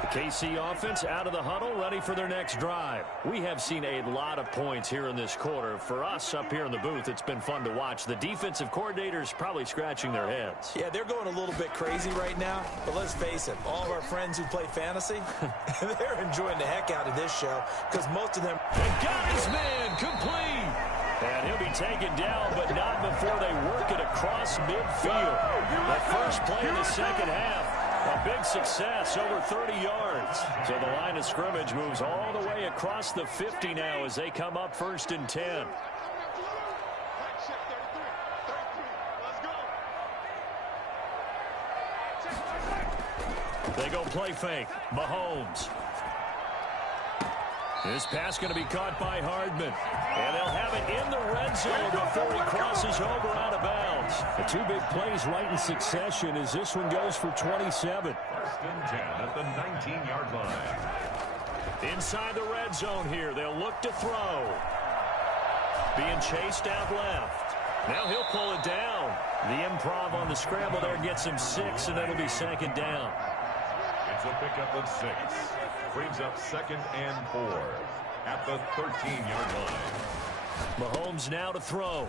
The KC offense out of the huddle, ready for their next drive. We have seen a lot of points here in this quarter. For us up here in the booth, it's been fun to watch. The defensive coordinators probably scratching their heads. Yeah, they're going a little bit crazy right now, but let's face it, all of our friends who play fantasy, they're enjoying the heck out of this show because most of them... And got his man complete. And he'll be taken down, but not before they work it across midfield. The first play of the second half. A big success, over 30 yards. So the line of scrimmage moves all the way across the 50 now as they come up 1st and 10. They go play fake. Mahomes. This pass going to be caught by Hardman. And they'll have it in the red zone before he crosses over out of bounds. The two big plays right in succession as this one goes for 27. 1st and 10 at the 19-yard line. Inside the red zone here. They'll look to throw. Being chased out left. Now he'll pull it down. The improv on the scramble there gets him 6, and it'll be 2nd down. It's a pickup of 6. Brings up 2nd and 4 at the 13-yard line. Mahomes now to throw.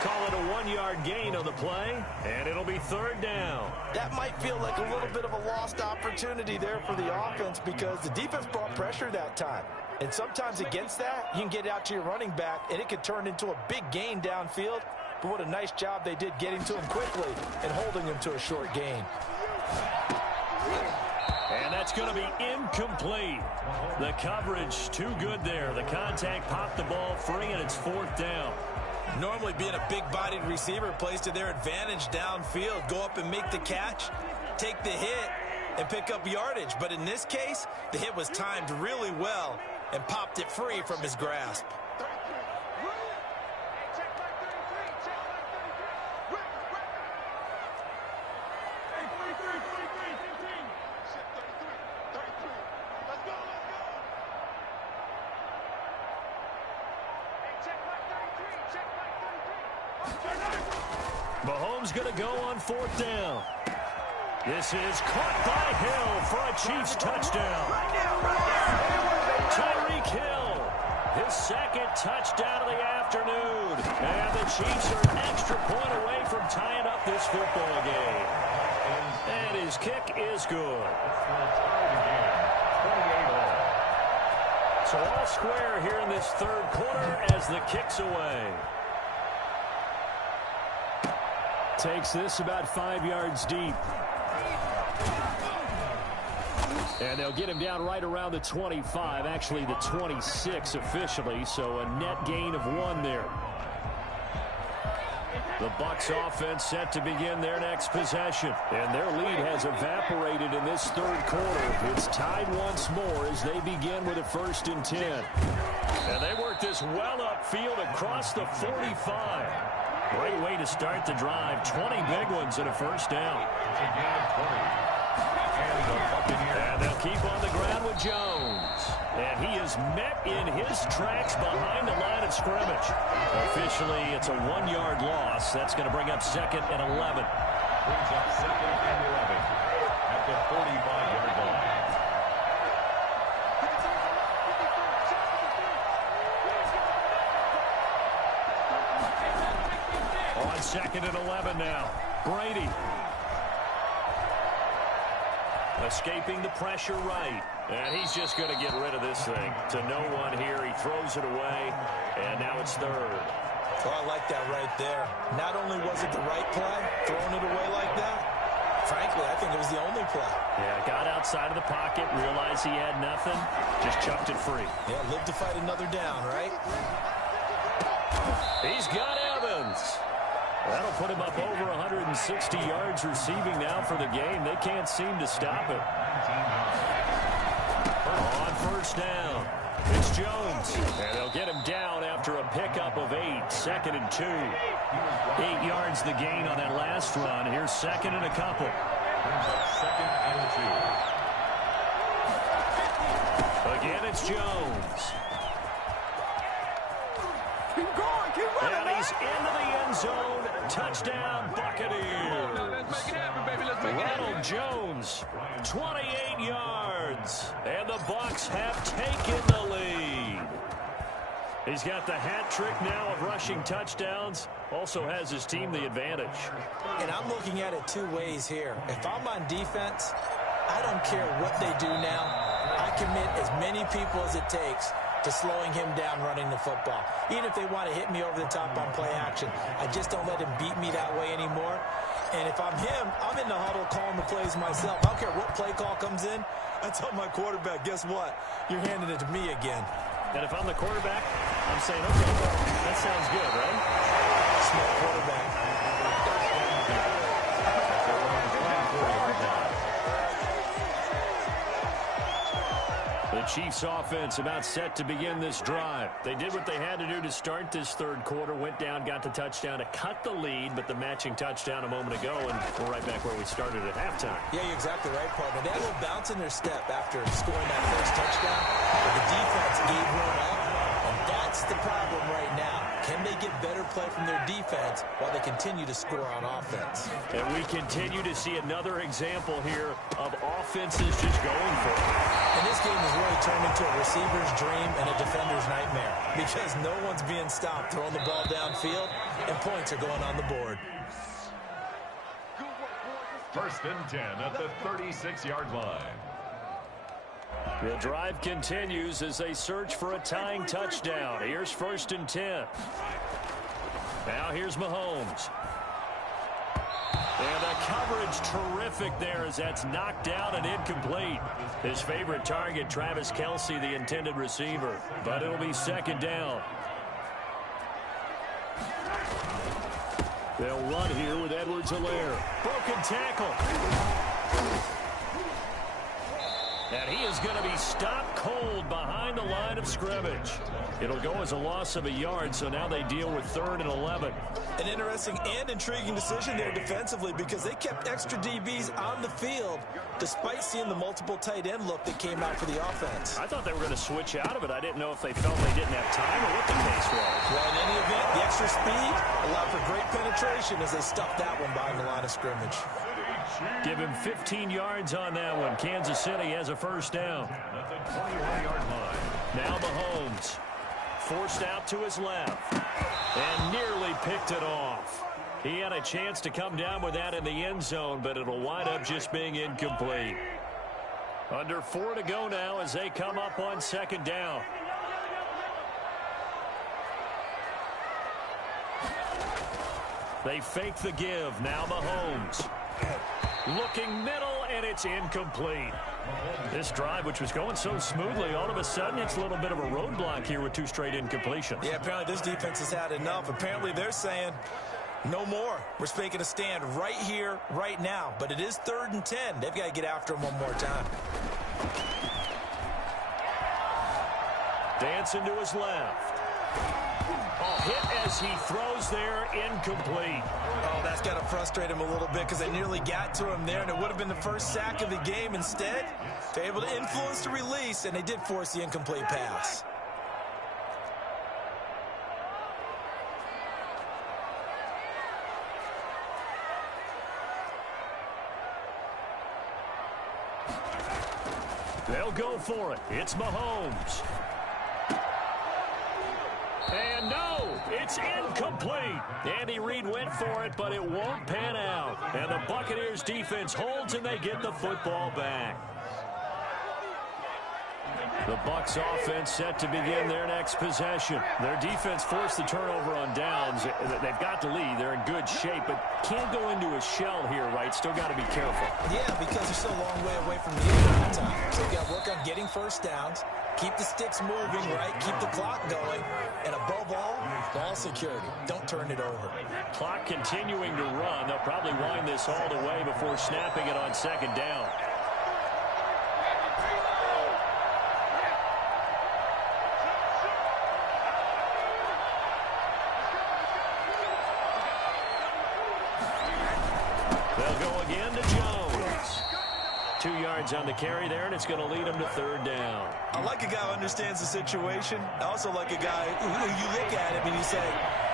Call it a 1-yard gain on the play, and it'll be 3rd down. That might feel like a little bit of a lost opportunity there for the offense because the defense brought pressure that time. And sometimes against that, you can get out to your running back, and it could turn into a big gain downfield. But what a nice job they did getting to him quickly and holding him to a short gain. And that's going to be incomplete. The coverage too good there. The contact popped the ball free, and it's 4th down. Normally being a big-bodied receiver plays to their advantage downfield. Go up and make the catch, take the hit, and pick up yardage. But in this case, the hit was timed really well and popped it free from his grasp. Mahomes going to go on 4th down. This is caught by Hill for a Chiefs touchdown. Tyreek Hill, his 2nd touchdown of the afternoon. And the Chiefs are an extra point away from tying up this football game. And his kick is good. So all square here in this 3rd quarter as the kick's away. Takes this about 5 yards deep. And they'll get him down right around the 25, actually the 26 officially, so a net gain of 1 there. The Bucs offense set to begin their next possession. And their lead has evaporated in this 3rd quarter. It's tied once more as they begin with a 1st and 10. And they work this well upfield across the 45. Great way to start the drive. 20 big ones and a 1st down. It's a gain of 20. And they'll keep on the ground with Jones. And he is met in his tracks behind the line of scrimmage. Officially, it's a 1-yard loss. That's going to bring up 2nd and 11. Brings up 2nd and 11 at the 45-yard line. On 2nd and 11 now. Brady. Escaping the pressure right. And he's just going to get rid of this thing. To no one here. He throws it away. And now it's 3rd. Oh, I like that right there. Not only was it the right play, throwing it away like that, frankly, I think it was the only play. Yeah, got outside of the pocket, realized he had nothing, just chucked it free. Yeah, live to fight another down, right? He's got Evans. That'll put him up over 160 yards receiving now for the game. They can't seem to stop him. On 1st down, it's Jones. And they'll get him down after a pickup of 8. 2nd and 2. 8 yards the gain on that last run. Here's 2nd and a couple. 2nd and 2. Again, it's Jones. Keep going, keep running, And he's into the end zone. Touchdown, Buccaneers. Let's make it happen, baby. Let's make it happen. Ronald Jones runs, 28 yards, and the Bucs have taken the lead. He's got the hat trick now of rushing touchdowns, also has his team the advantage. And I'm looking at it two ways here. If I'm on defense, I don't care what they do now. I commit as many people as it takes to slowing him down running the football. Even if they want to hit me over the top on play action, I just don't let him beat me that way anymore. And if I'm him, I'm in the huddle calling the plays myself. I don't care what play call comes in. I tell my quarterback, guess what? You're handing it to me again. And if I'm the quarterback, I'm saying, okay, that sounds good, right? Smart quarterback. The Chiefs offense about set to begin this drive. They did what they had to do to start this third quarter, went down, got the touchdown to cut the lead, but the matching touchdown a moment ago, and we're right back where we started at halftime. Yeah, you're exactly right, partner. They had a little bounce in their step after scoring that first touchdown, but the defense gave one up, and that's the problem right now. Can they get better play from their defense while they continue to score on offense? And we continue to see another example here of offenses just going for it. And this game has really turned into a receiver's dream and a defender's nightmare because no one's being stopped throwing the ball downfield, and points are going on the board. First and 10 at the 36-yard line. The drive continues as they search for a tying touchdown. Here's first and 10. Now here's Mahomes. And the coverage terrific there as that's knocked down and incomplete. His favorite target, Travis Kelce, the intended receiver. But it'll be second down. They'll run here with Edwards-Helaire. Broken tackle. And he is going to be stopped cold behind the line of scrimmage. It'll go as a loss of a yard, so now they deal with 3rd and 11. An interesting and intriguing decision there defensively because they kept extra DBs on the field despite seeing the multiple tight end look that came out for the offense. I thought they were going to switch out of it. I didn't know if they felt they didn't have time or what the case was. Well, in any event, the extra speed allowed for great penetration as they stuffed that one behind the line of scrimmage. Give him 15 yards on that one. Kansas City has a first down. At the 21-yard line. Now Mahomes. Forced out to his left. And nearly picked it off. He had a chance to come down with that in the end zone, but it'll wind up just being incomplete. Under 4 to go now as they come up on second down. They fake the give. Now Mahomes. Looking middle, and it's incomplete. This drive, which was going so smoothly, all of a sudden it's a little bit of a roadblock here with 2 straight incompletions. Yeah, apparently this defense has had enough. Apparently they're saying, no more. We're making a stand right here, right now. But it is 3rd and 10. They've got to get after him one more time. Dancing to his left. Hit as he throws there, incomplete. Oh, that's got to frustrate him a little bit because they nearly got to him there, and it would have been the first sack of the game. Instead, they're able to influence the release, and they did force the incomplete pass. They'll go for it. It's Mahomes. And no, it's incomplete. Andy Reid went for it, but it won't pan out. And the Buccaneers defense holds, and they get the football back. The Bucs offense set to begin their next possession. Their defense forced the turnover on downs. They've got the lead. They're in good shape, but can't go into a shell here, right? Still got to be careful. Yeah, because they're still a long way away from the end of the time. So you've got to work on getting first downs, keep the sticks moving, right? Keep the clock going, and above all, ball security. Don't turn it over. Clock continuing to run. They'll probably wind this all the way before snapping it on second down. They'll go again to Jones. 2 yards on the carry there, and it's going to lead them to third down. I like a guy who understands the situation. I also like a guy who you look at him and you say,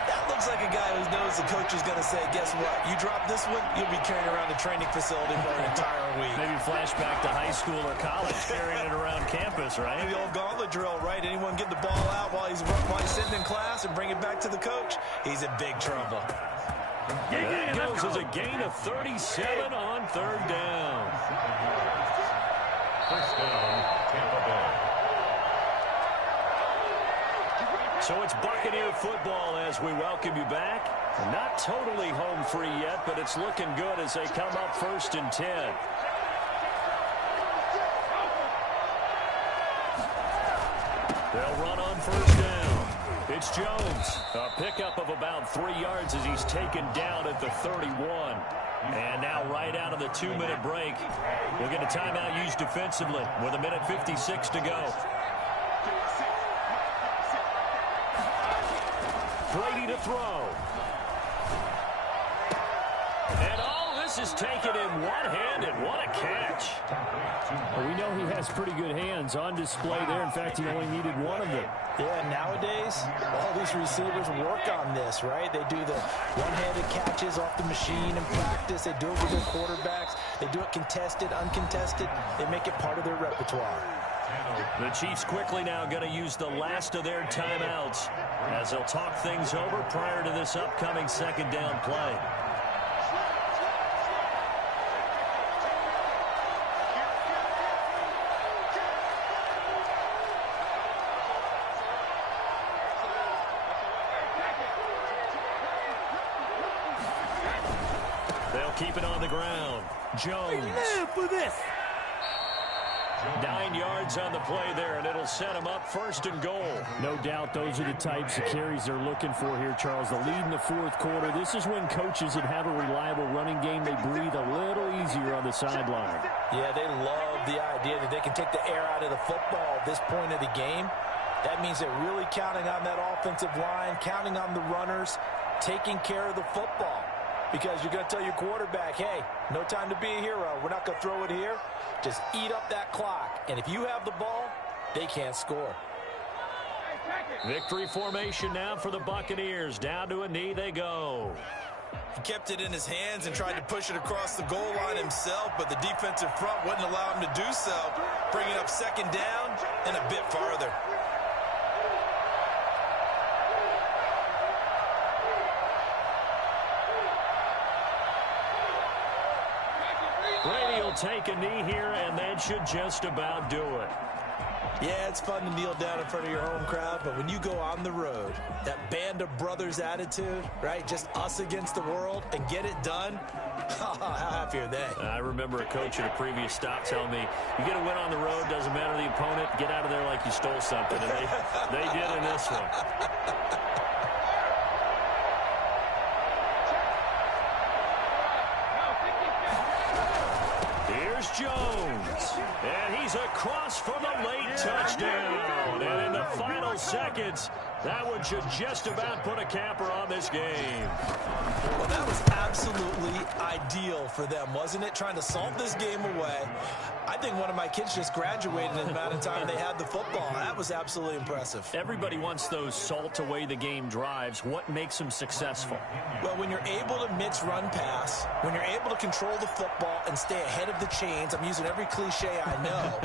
that looks like a guy who knows the coach is going to say, guess what? You drop this one, you'll be carrying around the training facility for an entire week. Maybe flashback to high school or college, carrying it around campus, right? The old gauntlet drill, right? Anyone get the ball out while he's sitting in class and bring it back to the coach? He's in big trouble. That goes as a gain of 37 on third down. First down, Tampa Bay. So it's Buccaneer football as we welcome you back. Not totally home free yet, but it's looking good as they come up 1st and 10. They'll run on first down. It's Jones. A pickup of about 3 yards as he's taken down at the 31. And now right out of the 2-minute break, we'll get a timeout used defensively with 1:56 to go. Brady to throw. And all this is taken in one-handed. What a catch. Well, we know he has pretty good hands on display there. In fact, he only needed one of them. Yeah, nowadays, all these receivers work on this, right? They do the one-handed catches off the machine in practice. They do it with their quarterbacks. They do it contested, uncontested. They make it part of their repertoire. The Chiefs quickly now going to use the last of their timeouts as they'll talk things over prior to this upcoming second down play. They'll keep it on the ground. Jones. For this. 9 yards on the play there, and it'll set them up 1st and goal. No doubt those are the types of carries they're looking for here, Charles. The lead in the 4th quarter. This is when coaches that have a reliable running game, they breathe a little easier on the sideline. Yeah, they love the idea that they can take the air out of the football at this point of the game. That means they're really counting on that offensive line, counting on the runners, taking care of the football. Because you're going to tell your quarterback, hey, no time to be a hero. We're not going to throw it here. Just eat up that clock. And if you have the ball, they can't score. Victory formation now for the Buccaneers. Down to a knee they go. He kept it in his hands and tried to push it across the goal line himself, but the defensive front wouldn't allow him to do so, bringing up second down and a bit farther. Brady will take a knee here, and that should just about do it. Yeah, it's fun to kneel down in front of your home crowd, but when you go on the road, that band of brothers attitude, right, just us against the world, and get it done, how happy are they? I remember a coach at a previous stop telling me, you get a win on the road, doesn't matter the opponent, get out of there like you stole something, and they did in this one. Jones, and he's across for the late touchdown, and in the final seconds, that one should just about put a capper on this game. Well, that was absolutely ideal for them, wasn't it? Trying to salt this game away. I think one of my kids just graduated in the amount of time they had the football. That was absolutely impressive. Everybody wants those salt away the game drives. What makes them successful? Well, when you're able to mix run pass, when you're able to control the football and stay ahead of the chains, I'm using every cliche I know,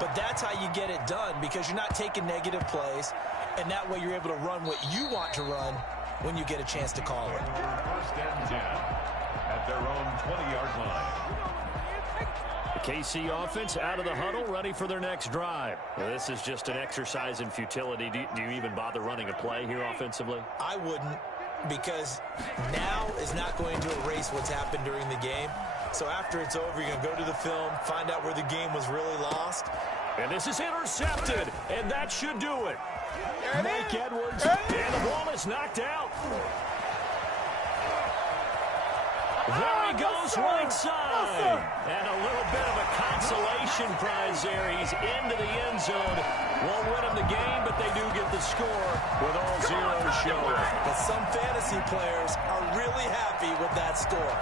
but that's how you get it done because you're not taking negative plays, and that way you're able to run what you want to run when you get a chance to call it. 1st and 10 at their own 20-yard line. The KC offense out of the huddle, ready for their next drive. Well, this is just an exercise in futility. Do you even bother running a play here offensively? I wouldn't, because now is not going to erase what's happened during the game. So after it's over, you're going to go to the film, find out where the game was really lost. And this is intercepted, and that should do it. Mike Edwards, and the ball is knocked out. There he goes, right side. And a little bit of a consolation prize there. He's into the end zone. Won't win him the game, but they do get the score with all zeros showing. But some fantasy players are really happy with that score.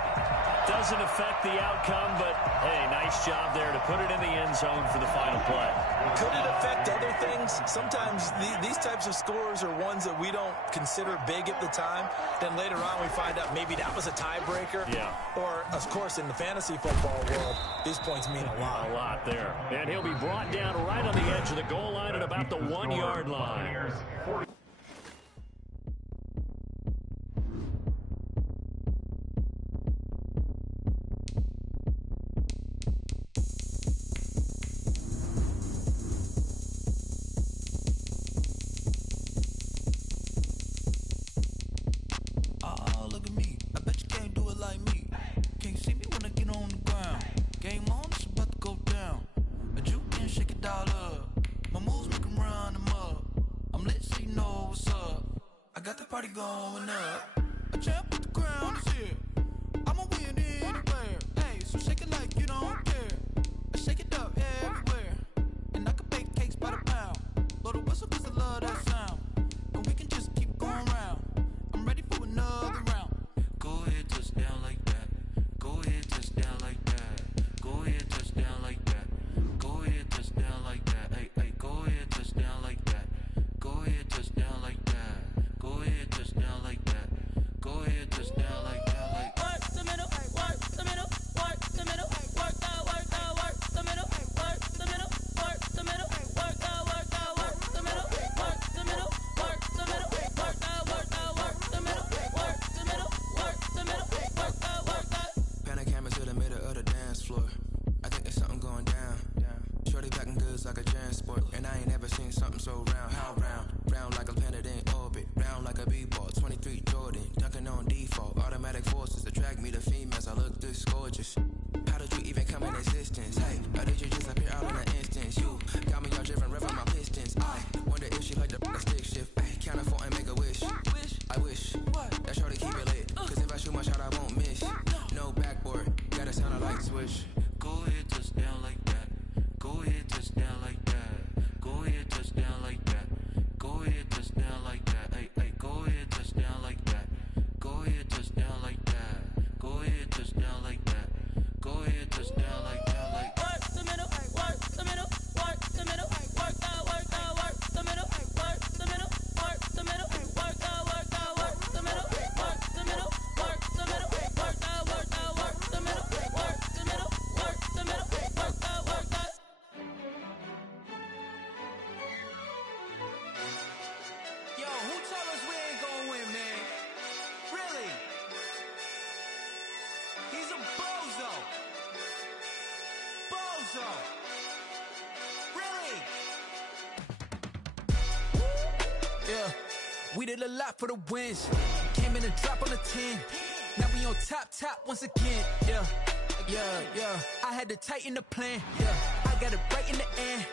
Doesn't affect the outcome, but, hey, nice job there to put it in the end zone for the final play. Could it affect other things, sometimes these types of scores are ones that we don't consider big at the time. Then later on we find out maybe that was a tiebreaker. Yeah. Or, of course, in the fantasy football world, these points mean a lot. A lot there. And he'll be brought down right on the edge of the goal line at about the 1-yard line. Going up, a champ with the crown is here. I'ma win anywhere. Hey, so shake it like you don't care. I shake it up everywhere, and I can bake cakes by the pound. Blow the whistle 'cause I love that sound, and we can just keep going round. I'm ready for another round. Go ahead, touch down like that. Go ahead, touch down like that. Go ahead, touch down like that. Go ahead, touch down like that. Hey, hey, go ahead, touch down like that. Go ahead, touch down like that. Go ahead, touch down like that. Go ahead, touch down like that. Like work the middle, work the middle, work the middle, work that, work the middle, work the middle, work the middle, work that, work the middle, work the middle, work the middle, work that, work the middle, work the middle, work the middle, work that. Pan a camera to the middle of the dance floor. I think there's something going down. Shorty backing goods like a transport, and I ain't never seen something so round. How round? Round like a planet in orbit, round like a b-ball. 23 Jordan, dunking on default. Automatic forces attract me to females. I look this gorgeous. How did you even come in existence? Hey, how did you just appear out in an instance? You got me all driven, revving my pistons. I wonder if she like the stick shift. Ay, count afford and make a wish. I wish that shorty keep it lit. 'Cause if I shoot my shot, I won't miss. No backboard, gotta sound a light switch. Go ahead, touch down like that. Go ahead, touch down like that. Go ahead, touch down like that. Go ahead, touch down like that. Hey, hey, go ahead, touch down like that. Go ahead, touch down like that. Go ahead, touch down like that. Go ahead, touch down like that. Like work the middle, work the middle, work the middle, work that, work the middle, work the middle, work the middle, work that, work the middle, work the middle, work the middle, work that, work the middle, work the middle, work the middle, work that, work that. Yo, who told us we ain't gonna win, man? Really? He's a bozo. Bozo. Really? Yeah, we did a lot for the wins. Came in and drop on the 10. Now we on top once again. Yeah. I had to tighten the plan. Yeah, I got it right in the end.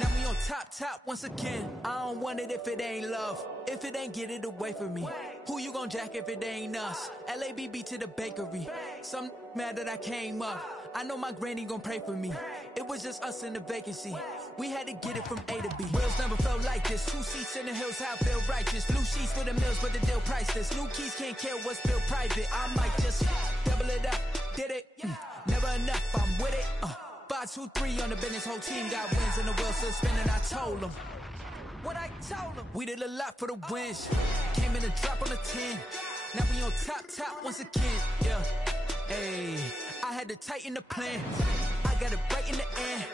Now we on top once again. I don't want it if it ain't love. If it ain't, get it away from me. Who you gon' jack if it ain't us? LABB to the bakery. Some mad that I came up. I know my granny gon' pray for me. It was just us in the vacancy. We had to get it from A to B. Wheels never felt like this. 2 seats in the hills, how I feel righteous. Blue sheets for the mills, but the deal priceless. New keys can't care what's still private. I might just double it up. Did it? Never enough, I'm with it. 5, 2, 3 on the business. Whole team got wins and the wheels still spinning. I told them what I told them. We did a lot for the wins. Came in and drop on the 10. Now we on top once again. Yeah. Hey, I had to tighten the plan. I got it right in the end.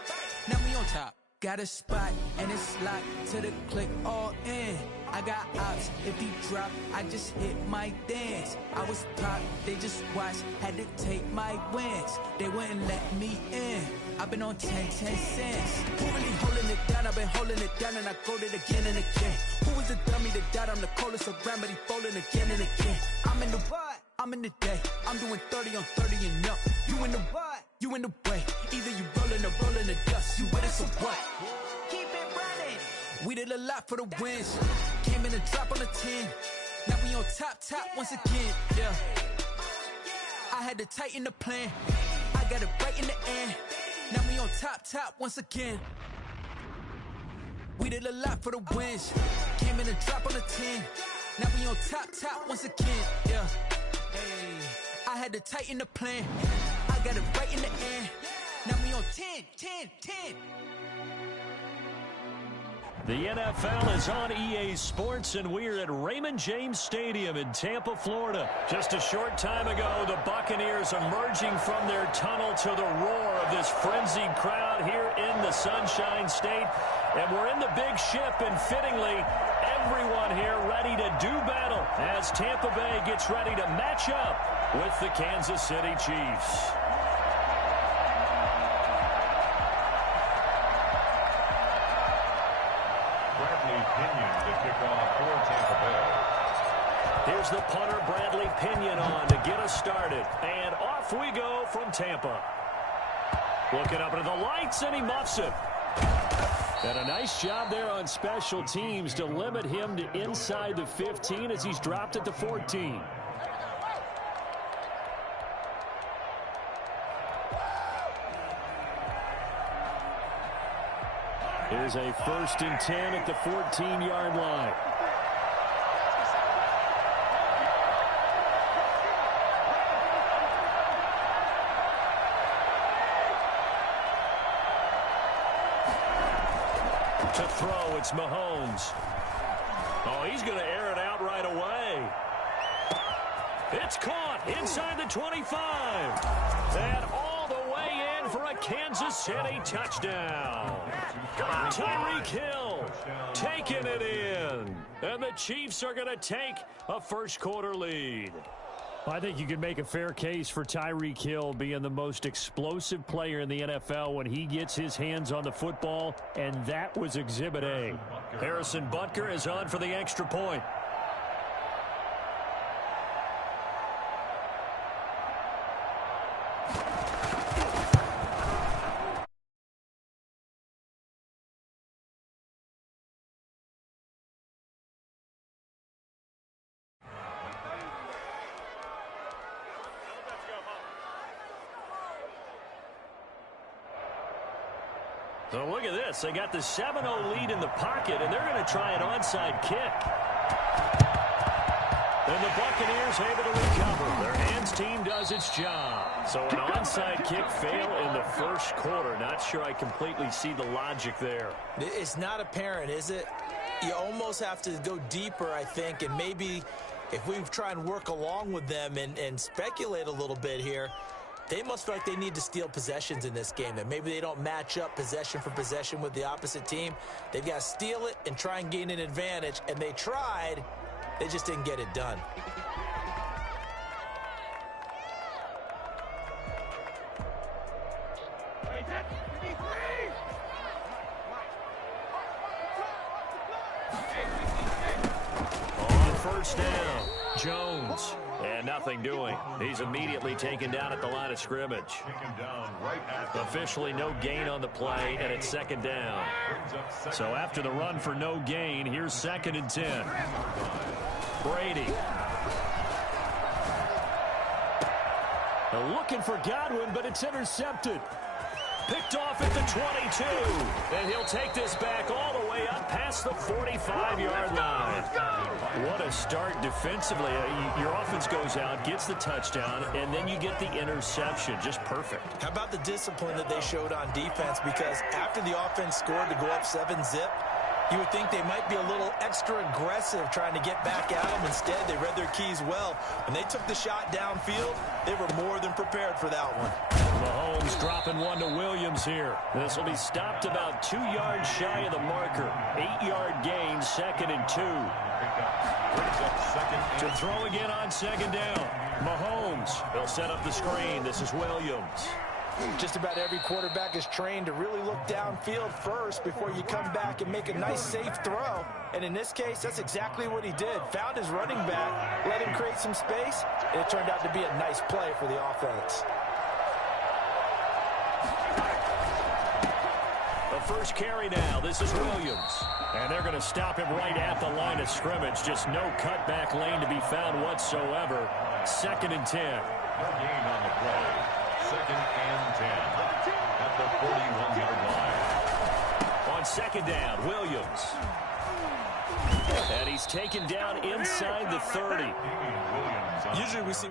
Now we on top. Got a spot and it's locked to the click all in. I got ops, if he drop, I just hit my dance. I was top, they just watched, had to take my wins. They wouldn't let me in. I've been on 10 cents. Who really holding it down? I've been holding it down and I go it again and again. Who was the dummy that died? I'm the coldest around, but he folding again and again. I'm in the what? I'm in the day. I'm doing 30 on 30 and up. You in the what? You in the way. Either you rolling or rolling the dust. You with it, so what? Keep it running. We did a lot for the wins. Came in and drop on the 10. Now we on top once again. Yeah. I had to tighten the plan. I got it right in the end. Now we on top once again. We did a lot for the wins. Came in and drop on the 10. Now we on top once again. Yeah. Hey, I had to tighten the plan. I got it right in the end. Now we on 10. The NFL is on EA Sports, and we're at Raymond James Stadium in Tampa, Florida. Just a short time ago, the Buccaneers emerging from their tunnel to the roar of this frenzied crowd here in the Sunshine State. And we're in the big ship, and fittingly, everyone here ready to do battle as Tampa Bay gets ready to match up with the Kansas City Chiefs. Here's the punter, Bradley Pinion, on to get us started. And off we go from Tampa. Looking up into the lights, and he muffs it. And a nice job there on special teams to limit him to inside the 15 as he's dropped at the 14. Here's a 1st and 10 at the 14-yard line. To throw, it's Mahomes. Oh, he's going to air it out right away. It's caught inside the 25. And all the way in for a Kansas City touchdown. Tyreek Hill taking it in. And the Chiefs are going to take a first-quarter lead. I think you can make a fair case for Tyreek Hill being the most explosive player in the NFL when he gets his hands on the football, and that was Exhibit A. Harrison Butker is on for the extra point. So look at this. They got the 7-0 lead in the pocket, and they're going to try an onside kick. And the Buccaneers able to recover. Their hands team does its job. So an onside kick fail in the first quarter. Not sure I completely see the logic there. It's not apparent, is it? You almost have to go deeper, I think, and maybe if we try and work along with them and speculate a little bit here, they must feel like they need to steal possessions in this game, and maybe they don't match up possession for possession with the opposite team. They've got to steal it and try and gain an advantage, and they tried. They just didn't get it done. On first down, Jones. And nothing doing. He's immediately taken down at the line of scrimmage. Officially no gain on the play, and it's second down. So after the run for no gain, here's 2nd and 10. Brady. They're looking for Godwin, but it's intercepted. Picked off at the 22. And he'll take this back all the way up past the 45-yard line. What a start defensively. Your offense goes out, gets the touchdown, and then you get the interception. Just perfect. How about the discipline that they showed on defense? Because after the offense scored to go up 7-zip, you would think they might be a little extra aggressive trying to get back at them. Instead, they read their keys well. When they took the shot downfield, they were more than prepared for that one. Mahomes dropping one to Williams here. This will be stopped about 2 yards shy of the marker. 8-yard gain, 2nd and 2. To throw again on 2nd down. Mahomes, they'll set up the screen. This is Williams. Just about every quarterback is trained to really look downfield first before you come back and make a nice, safe throw. And in this case, that's exactly what he did. Found his running back, let him create some space, and it turned out to be a nice play for the offense. The first carry now. This is Williams. And they're going to stop him right at the line of scrimmage. Just no cutback lane to be found whatsoever. 2nd and 10. No gain on the play. 2nd and 10 at the 41-yard line. On 2nd down, Williams. And he's taken down inside the 30. Usually we see...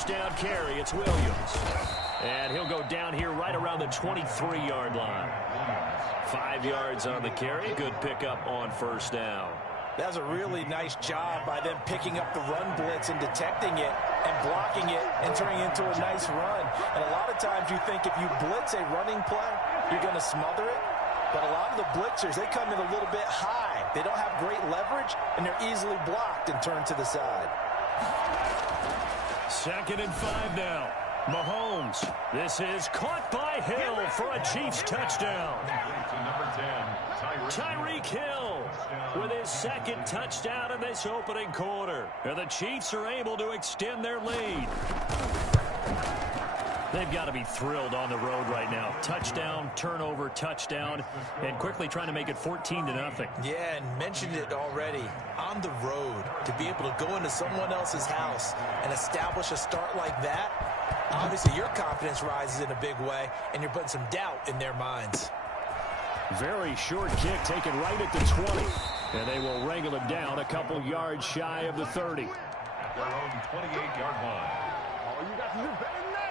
first down carry. It's Williams. And he'll go down here right around the 23-yard line. 5 yards on the carry. Good pickup on first down. That's a really nice job by them picking up the run blitz and detecting it and blocking it and turning it into a nice run. And a lot of times you think if you blitz a running play, you're going to smother it. But a lot of the blitzers, they come in a little bit high. They don't have great leverage, and they're easily blocked and turned to the side. 2nd and 5 now. Mahomes. This is caught by Hill for a Chiefs touchdown. Tyreek Hill with his 2nd touchdown in this opening quarter. And the Chiefs are able to extend their lead. They've got to be thrilled on the road right now. Touchdown, turnover, touchdown, and quickly trying to make it 14-0. Yeah, and mentioned it already. On the road, to be able to go into someone else's house and establish a start like that, obviously your confidence rises in a big way, and you're putting some doubt in their minds. Very short kick taken right at the 20. And they will wrangle him down a couple yards shy of the 30. At their own 28-yard line. Oh, you got to do better than that.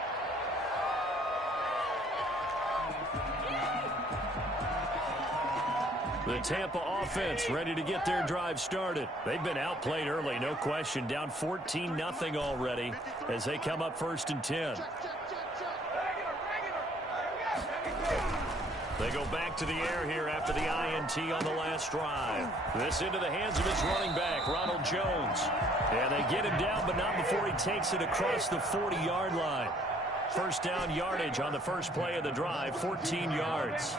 The Tampa offense ready to get their drive started. They've been outplayed early, no question. Down 14-0 already as they come up 1st and 10. They go back to the air here after the INT on the last drive. This into the hands of his running back, Ronald Jones. And they get him down, but not before he takes it across the 40-yard line. First down yardage on the first play of the drive, 14 yards.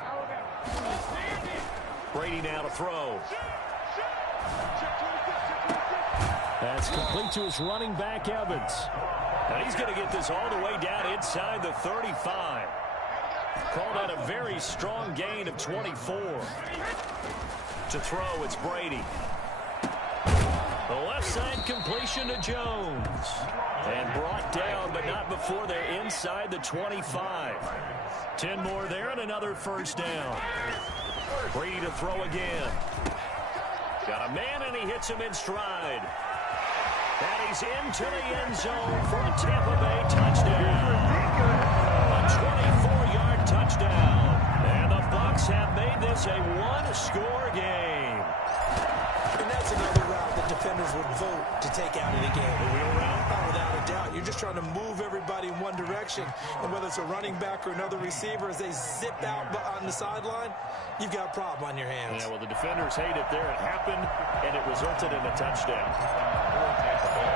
Brady now to throw. That's complete to his running back, Evans. And he's going to get this all the way down inside the 35. Called out a very strong gain of 24. To throw, it's Brady. The left side completion to Jones. And brought down, but not before they're inside the 25. 10 more there and another first down. Brady to throw again. Got a man and he hits him in stride. And he's into the end zone for a Tampa Bay touchdown. A 24-yard touchdown. And the Bucs have made this a one-score game. And that's another route that defenders would vote to take out of the game. The wheel route? Oh, without a doubt. You're just trying to move everybody in one direction. And whether it's a running back or another receiver, as they zip out on the sideline, you've got a problem on your hands. Yeah, well, the defenders hate it there. It happened, and it resulted in a touchdown.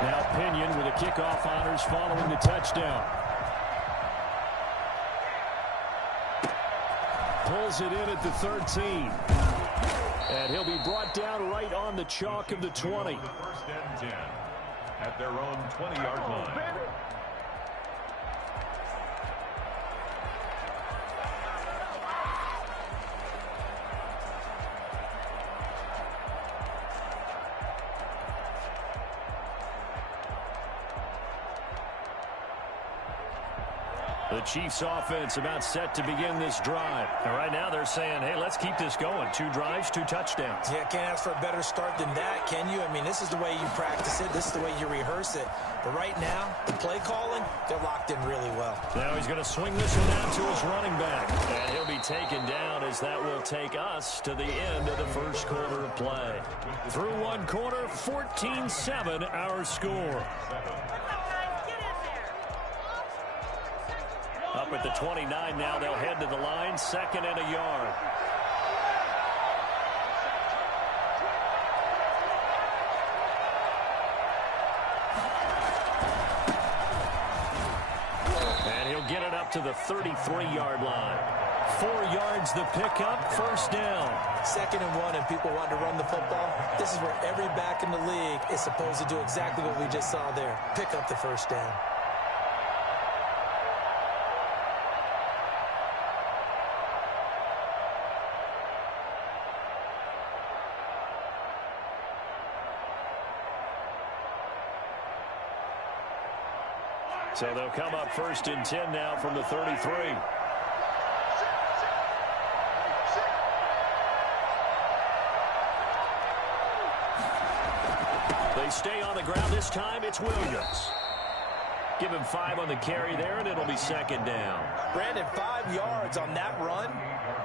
Now Pinion with a kickoff honors following the touchdown. Pulls it in at the 13. And he'll be brought down right on the chalk of the 20. First and 10 at their own 20-yard line. The Chiefs offense about set to begin this drive. And right now they're saying, hey, let's keep this going. 2 drives, 2 touchdowns. Yeah, can't ask for a better start than that, can you? I mean, this is the way you practice it. This is the way you rehearse it. But right now, the play calling, they're locked in really well. Now he's going to swing this one out to his running back. And he'll be taken down as that will take us to the end of the first quarter of play. Through one quarter, 14-7 our score. Up at the 29 now, they'll head to the line, 2nd and a yard. And he'll get it up to the 33-yard line. 4 yards the pickup, first down. 2nd and 1, and people want to run the football. This is where every back in the league is supposed to do exactly what we just saw there. Pick up the first down. So they'll come up 1st and 10 now from the 33. They stay on the ground this time. It's Williams. Give him 5 on the carry there, and it'll be second down. Brandon, 5 yards on that run.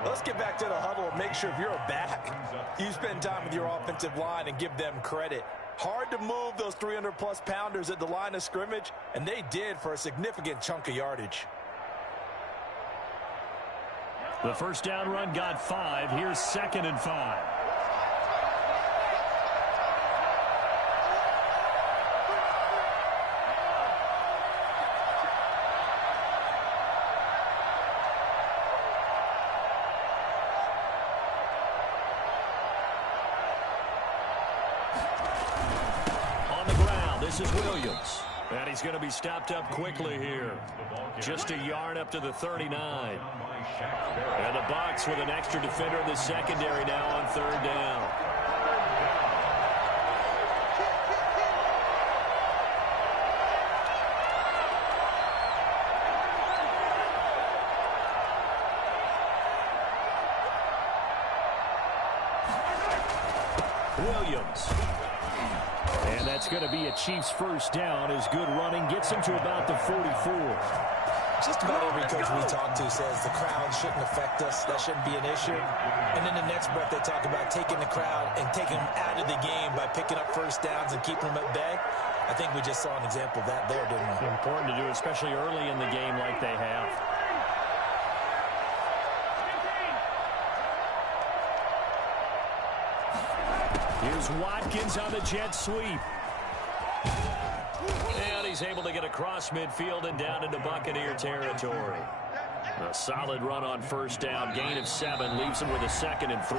Let's get back to the huddle and make sure if you're a back, you spend time with your offensive line and give them credit. Hard to move those 300-plus pounders at the line of scrimmage, and they did for a significant chunk of yardage. The first down run got 5. Here's 2nd and 5. This is Williams. And he's going to be stopped up quickly here. Just a yard up to the 39. And the Bucs with an extra defender in the secondary now on 3rd down. Williams. And that's going to be a Chiefs first down as good running gets him to about the 44. Just about every coach we talk to says the crowd shouldn't affect us. That shouldn't be an issue. And in the next breath, they talk about taking the crowd and taking them out of the game by picking up first downs and keeping them at bay. I think we just saw an example of that there, didn't we? Important to do, especially early in the game like they have. Here's Watkins on the jet sweep. And he's able to get across midfield and down into Buccaneer territory. A solid run on first down. Gain of 7 leaves him with a 2nd and 3.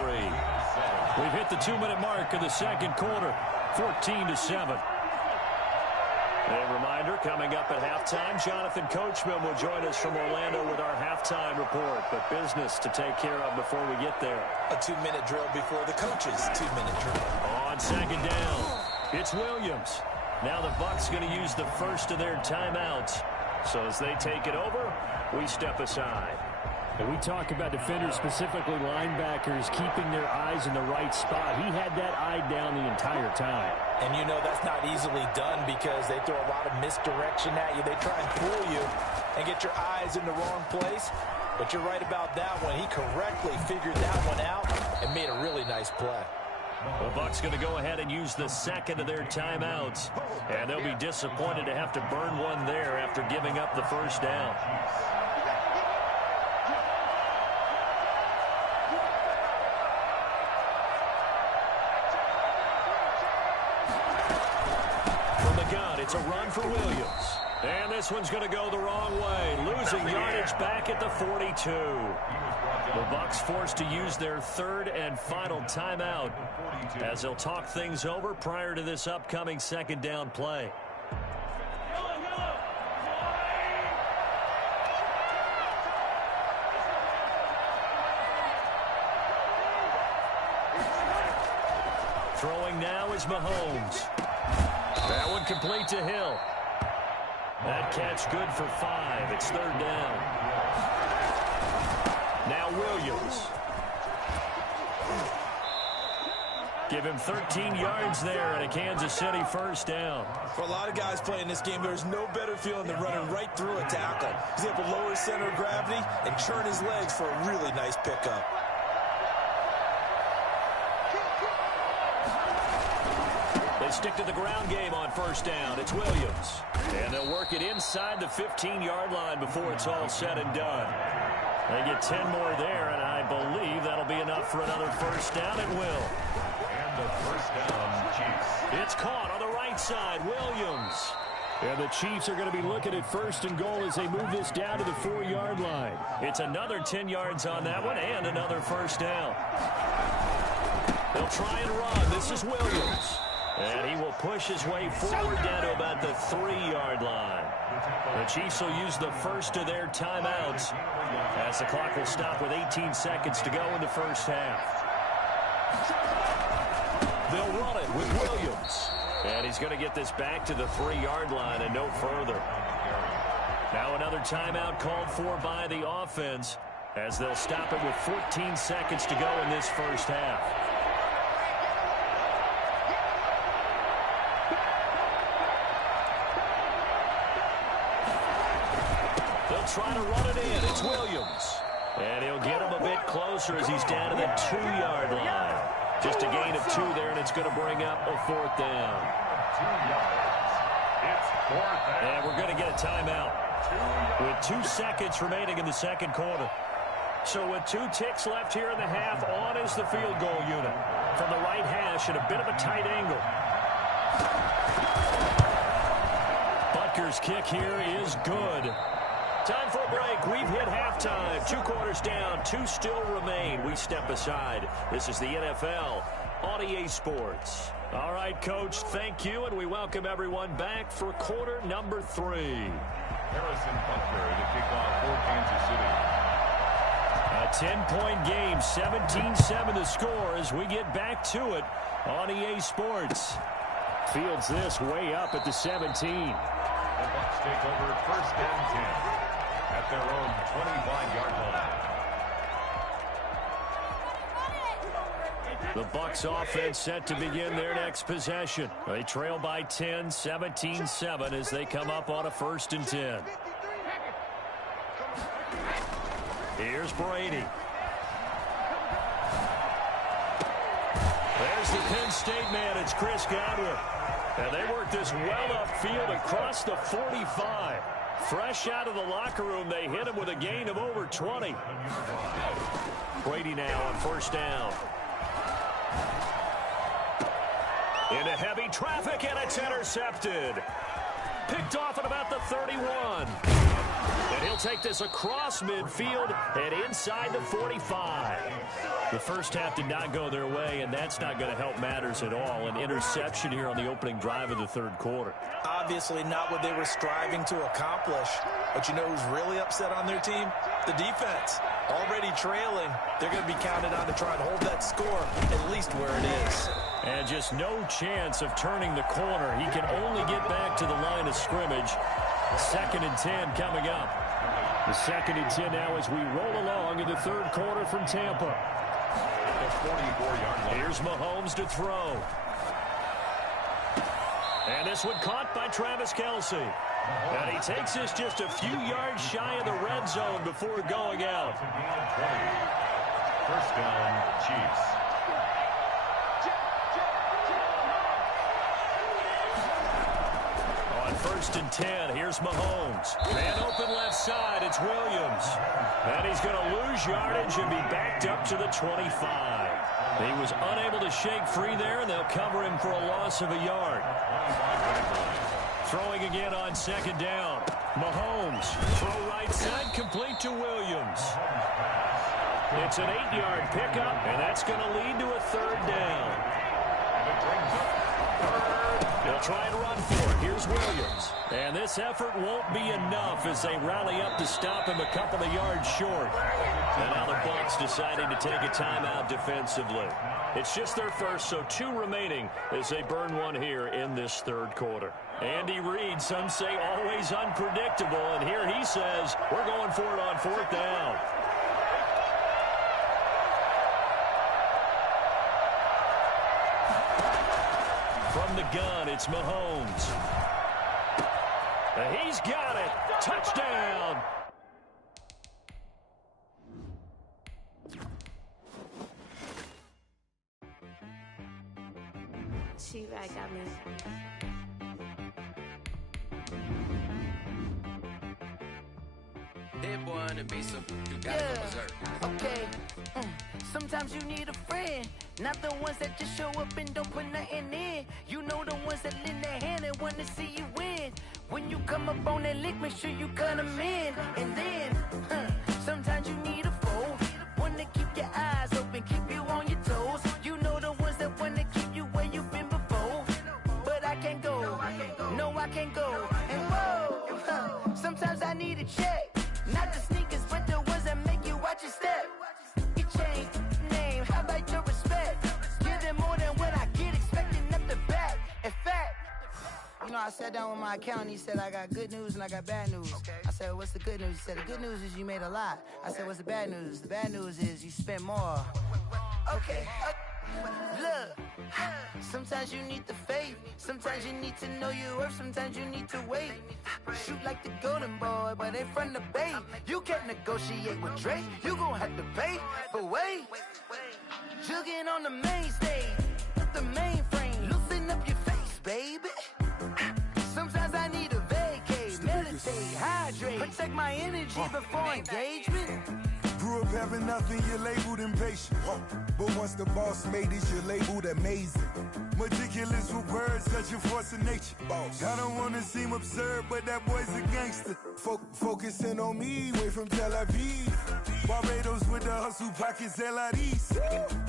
We've hit the 2-minute mark of the second quarter. 14-7. A reminder, coming up at halftime, Jonathan Coachman will join us from Orlando with our halftime report. But business to take care of before we get there. A 2-minute drill before the coach's 2-minute drill. On second down, it's Williams. Now the Bucs going to use the first of their timeouts. So as they take it over, we step aside. And we talk about defenders, specifically linebackers, keeping their eyes in the right spot. He had that eye down the entire time. And you know that's not easily done because they throw a lot of misdirection at you. They try and fool you and get your eyes in the wrong place. But you're right about that one. He correctly figured that one out and made a really nice play. The Bucs going to go ahead and use the second of their timeouts. And they'll be disappointed to have to burn one there after giving up the first down. From the gun, it's a run for Williams. And this one's going to go the wrong way. Losing yardage back at the 42. The Bucs forced to use their 3rd and final timeout as they'll talk things over prior to this upcoming second down play. Throwing now is Mahomes. That one complete to Hill. That catch good for 5. It's 3rd down. Now Williams. Give him 13 yards there and a Kansas City first down. For a lot of guys playing this game, there's no better feeling than running right through a tackle. He's able to lower his center of gravity and churn his legs for a really nice pickup. They stick to the ground game on first down. It's Williams. And they'll work it inside the 15-yard line before it's all said and done. They get 10 more there, and I believe that'll be enough for another first down. It will. And the first down, Chiefs. It's caught on the right side. Williams. And the Chiefs are going to be looking at 1st and goal as they move this down to the 4-yard line. It's another 10 yards on that one and another first down. They'll try and run. This is Williams. And he will push his way forward down to about the 3-yard line. The Chiefs will use the first of their timeouts as the clock will stop with 18 seconds to go in the first half. They'll run it with Williams. And he's going to get this back to the 3-yard line and no further. Now another timeout called for by the offense as they'll stop it with 14 seconds to go in this first half. try to run it in. It's Williams. And he'll get him a bit closer as he's down to the 2-yard line. Just a gain of 2 there, and it's going to bring up a 4th down. 2 yards. It's 4th down. And we're going to get a timeout with 2 seconds remaining in the second quarter. So with 2 ticks left here in the half, on is the field goal unit. From the right hash at a bit of a tight angle. Butker's kick here is good. Time for a break. We've hit halftime. 2 quarters down. 2 still remain. We step aside. This is the NFL on EA Sports. All right, Coach, thank you, and we welcome everyone back for quarter number 3. Harrison Butker to kick off for Kansas City. A 10-point game, 17-7 the score as we get back to it on EA Sports. Fields this way up at the 17. The Bucs take over 1st and 10 at their own 25-yard line. The Bucs offense set to begin their next possession. They trail by 10, 17-7 as they come up on a 1st and 10. Here's Brady. There's the Penn State man. It's Chris Godwin. And they work this well upfield across the 45. Fresh out of the locker room, they hit him with a gain of over 20. Brady now on 1st down. Into heavy traffic, and it's intercepted. Picked off at about the 31. And he'll take this across midfield and inside the 45. The first half did not go their way, and that's not going to help matters at all. An interception here on the opening drive of the 3rd quarter. Obviously not what they were striving to accomplish. But you know who's really upset on their team? The defense. Already trailing, they're going to be counted on to try and hold that score at least where it is. And just no chance of turning the corner. He can only get back to the line of scrimmage. 2nd and 10 coming up. The 2nd and 10 now as we roll along in the 3rd quarter from Tampa. The 44-yard line. Here's Mahomes to throw. And this one caught by Travis Kelce. And he takes this just a few yards shy of the red zone before going out. 1st down, Chiefs. On 1st and 10, here's Mahomes. Man open left side, it's Williams. And he's going to lose yardage and be backed up to the 25. He was unable to shake free there, and they'll cover him for a loss of a yard. Throwing again on 2nd down. Mahomes, throw right side, complete to Williams. It's an 8-yard pickup, and that's going to lead to a 3rd down. They'll try and run for it. Here's Williams. And this effort won't be enough as they rally up to stop him a couple of yards short. And now the Bucs deciding to take a timeout defensively. It's just their first, so 2 remaining as they burn one here in this 3rd quarter. Andy Reid, some say always unpredictable, and here he says, we're going for it on 4th down. From the gun, it's Mahomes. He's got it. Touchdown. She right got me. That boy on the beat, so you gotta go berserk. Okay. Sometimes you need a friend, not the ones that just show up and don't put nothing in. You know the ones that lend their hand and want to see you win. When you come up on that lick, make sure you cut them in. And then, sometimes you need a foe, one to keep your eyes open, keep you on your toes. You know the ones that want to keep you where you've been before. But I can't go, no I can't go. And whoa, sometimes I need a check. Not the sneakers, but the ones that make you watch your step. You change name, how about your respect? Give them more than what I get, expecting nothing back. In fact, you know, I sat down with my accountant, he said, I got good news and I got bad news. I said, what's the good news? He said, the good news is you made a lot. I said, what's the bad news? The bad news is you spent more. Okay. Look, sometimes you need the faith. Sometimes you need to know your worth. Sometimes you need to wait. Shoot like the golden boy, but they from the bay. You can't negotiate with Drake. You gon' have to pay. But wait, jugging on the main stage with the mainframe. Loosen up your face, baby. Sometimes I need a vacate, meditate, hydrate, protect my energy before engagement. Grew up having nothing, you're labeled impatient. But once the boss made it, you're labeled amazing. Meticulous with words, such a force of nature. I don't wanna seem absurd, but that boy's a gangster. Focusing on me, way from Tel Aviv. Barbados with the hustle pockets, LIDs.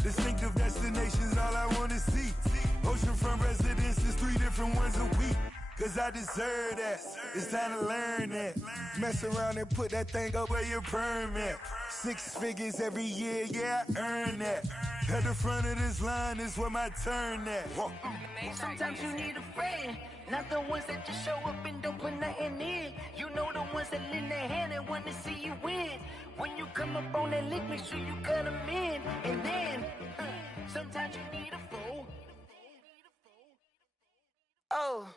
Distinctive destinations, all I wanna see. Oceanfront residences, 3 different ones a week. Cause I deserve that, it's time to learn that. Mess around and put that thing up where your permit. 6 figures every year, yeah, I earn that. At the front of this line is where my turn at. Sometimes you need a friend, not the ones that just show up and don't put nothing in. You know the ones that lend their hand and want to see you win. When you come up on that lick, make sure you cut them in. And then, sometimes you need a fool. Oh.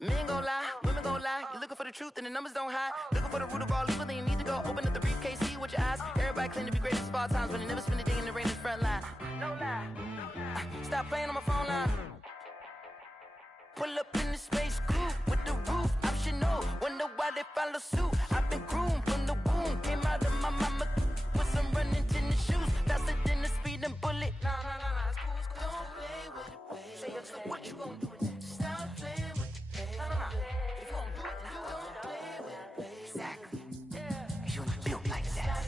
Men gon' lie, women gon' lie. You're looking for the truth and the numbers don't hide. Looking for the root of all evil, then you need to go open up the briefcase, see with your eyes. Everybody claim to be great at small times, but they never spend a day in the rain in the front line. No lie. Stop playing on my phone line. Pull up in the space coupe with the roof optional. Wonder why they follow suit. I've been groomed from the womb. Came out of my mama with some running tennis shoes. Faster than the speeding bullet. Nah, it's cool, it's cool. Don't play with it, baby. Say up, so what you gon' do with it? Stop playing with it. If you gon' do it, then don't play with it, baby. Exactly. You built like that.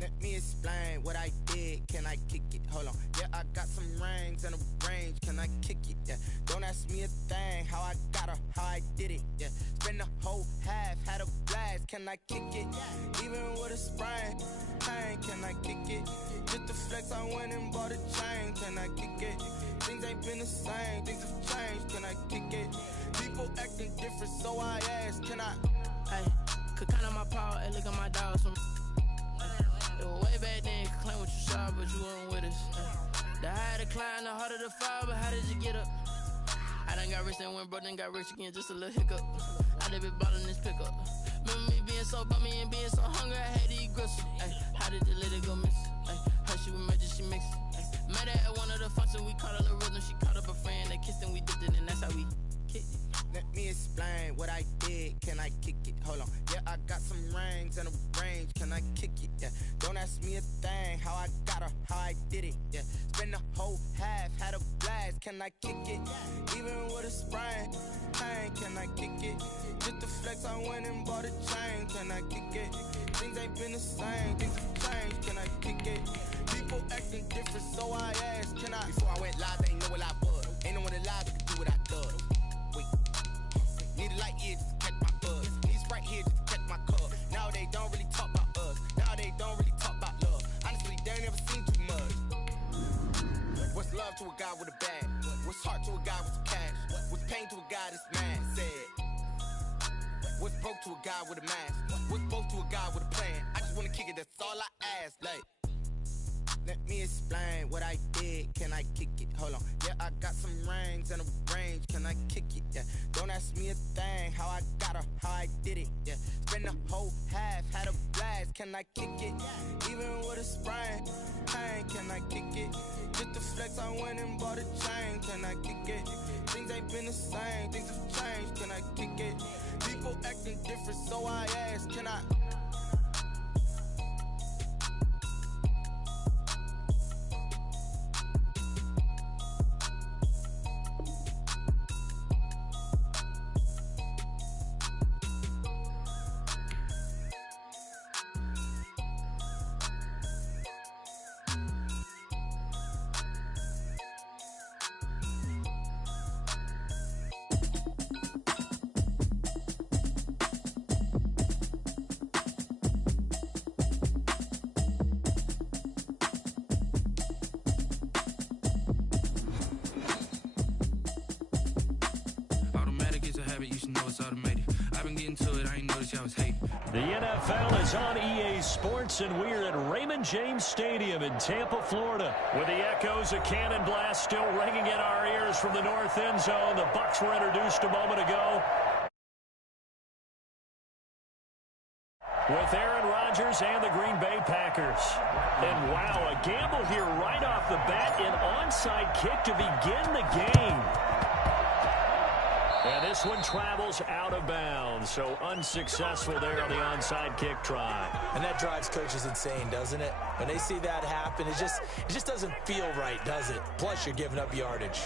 Let me explain what I did. Can I kick it? Hold on. Yeah, I got some rings and a range. Can I kick it? Yeah. Don't ask me a thing. How I got her, how I did it. Yeah. Spend the whole half, had a blast. Can I kick it? Even with a sprain. Pain, can I kick it? Just the flex, I went and bought a chain. Can I kick it? Things ain't been the same. Things have changed. Can I kick it? People acting different, so I ask, can I? Hey, could count on my power and look at my dogs from. It was way back then, could claim what you saw, but you weren't with us. The higher the climb, the harder the fall, but how did you get up? I done got rich and went broke, then got rich again, just a little hiccup. I done been ballin' this pickup. Remember me being so bummy and being so hungry, I had to eat gristle. Ay, how did the lady go miss? Ay, her she was magic, she mixed. Met her at one of the functions, we caught a little rhythm, she caught up a friend, they kissed and we dipped it, and that's how we kicked it. Let me explain what I did. Can I kick it? Hold on. Yeah, I got some rings and a range. Can I kick it? Yeah. Don't ask me a thing. How I got her, how I did it. Yeah. Spend the whole half, had a blast. Can I kick it? Even with a sprain. Pain, can I kick it? Just the flex, I went and bought a chain. Can I kick it? Things ain't been the same. Things have changed. Can I kick it? People acting different, so I asked, can I? Before I went live, they ain't know what I was. Ain't no one alive that could do what I done. Need a light here just to catch my buzz. Need Sprite here just to catch my cup. Now they don't really talk about us. Now they don't really talk about love. Honestly, they ain't never seen too much. What's love to a guy with a bag? What's heart to a guy with some cash? What's pain to a guy that's mad? Said. What's broke to a guy with a mask? What's both to a guy with a plan? I just wanna kick it, that's all I ask. Like, let me explain what I did. Can I kick it? Hold on. Yeah, I got some rings and a range. Can I kick it? Yeah. Don't ask me a thing. How I got her, how I did it. Yeah. Spend the whole half, had a blast. Can I kick it? Even with a sprain. Pain, can I kick it? Just the flex, I went and bought a chain. Can I kick it? Things ain't been the same. Things have changed. Can I kick it? People acting different, so I ask, can I? The NFL is on EA Sports, and we're at Raymond James Stadium in Tampa, Florida. With the echoes of cannon blast still ringing in our ears from the north end zone, the Bucs were introduced a moment ago with Aaron Rodgers and the Green Bay Packers. And wow, a gamble here right off the bat, an onside kick to begin the game. And this one travels out of bounds, so unsuccessful there on the onside kick try. And that drives coaches insane, doesn't it? When they see that happen, it just doesn't feel right, does it? Plus, you're giving up yardage.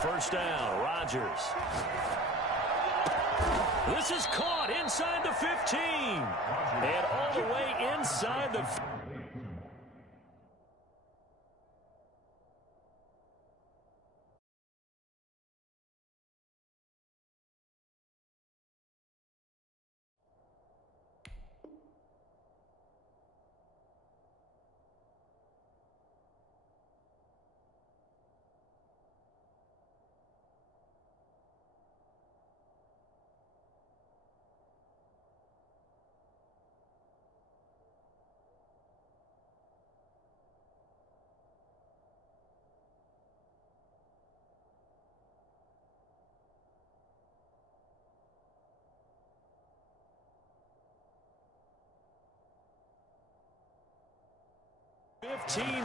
First down, Rodgers. This is caught inside the 15. And all the way inside the...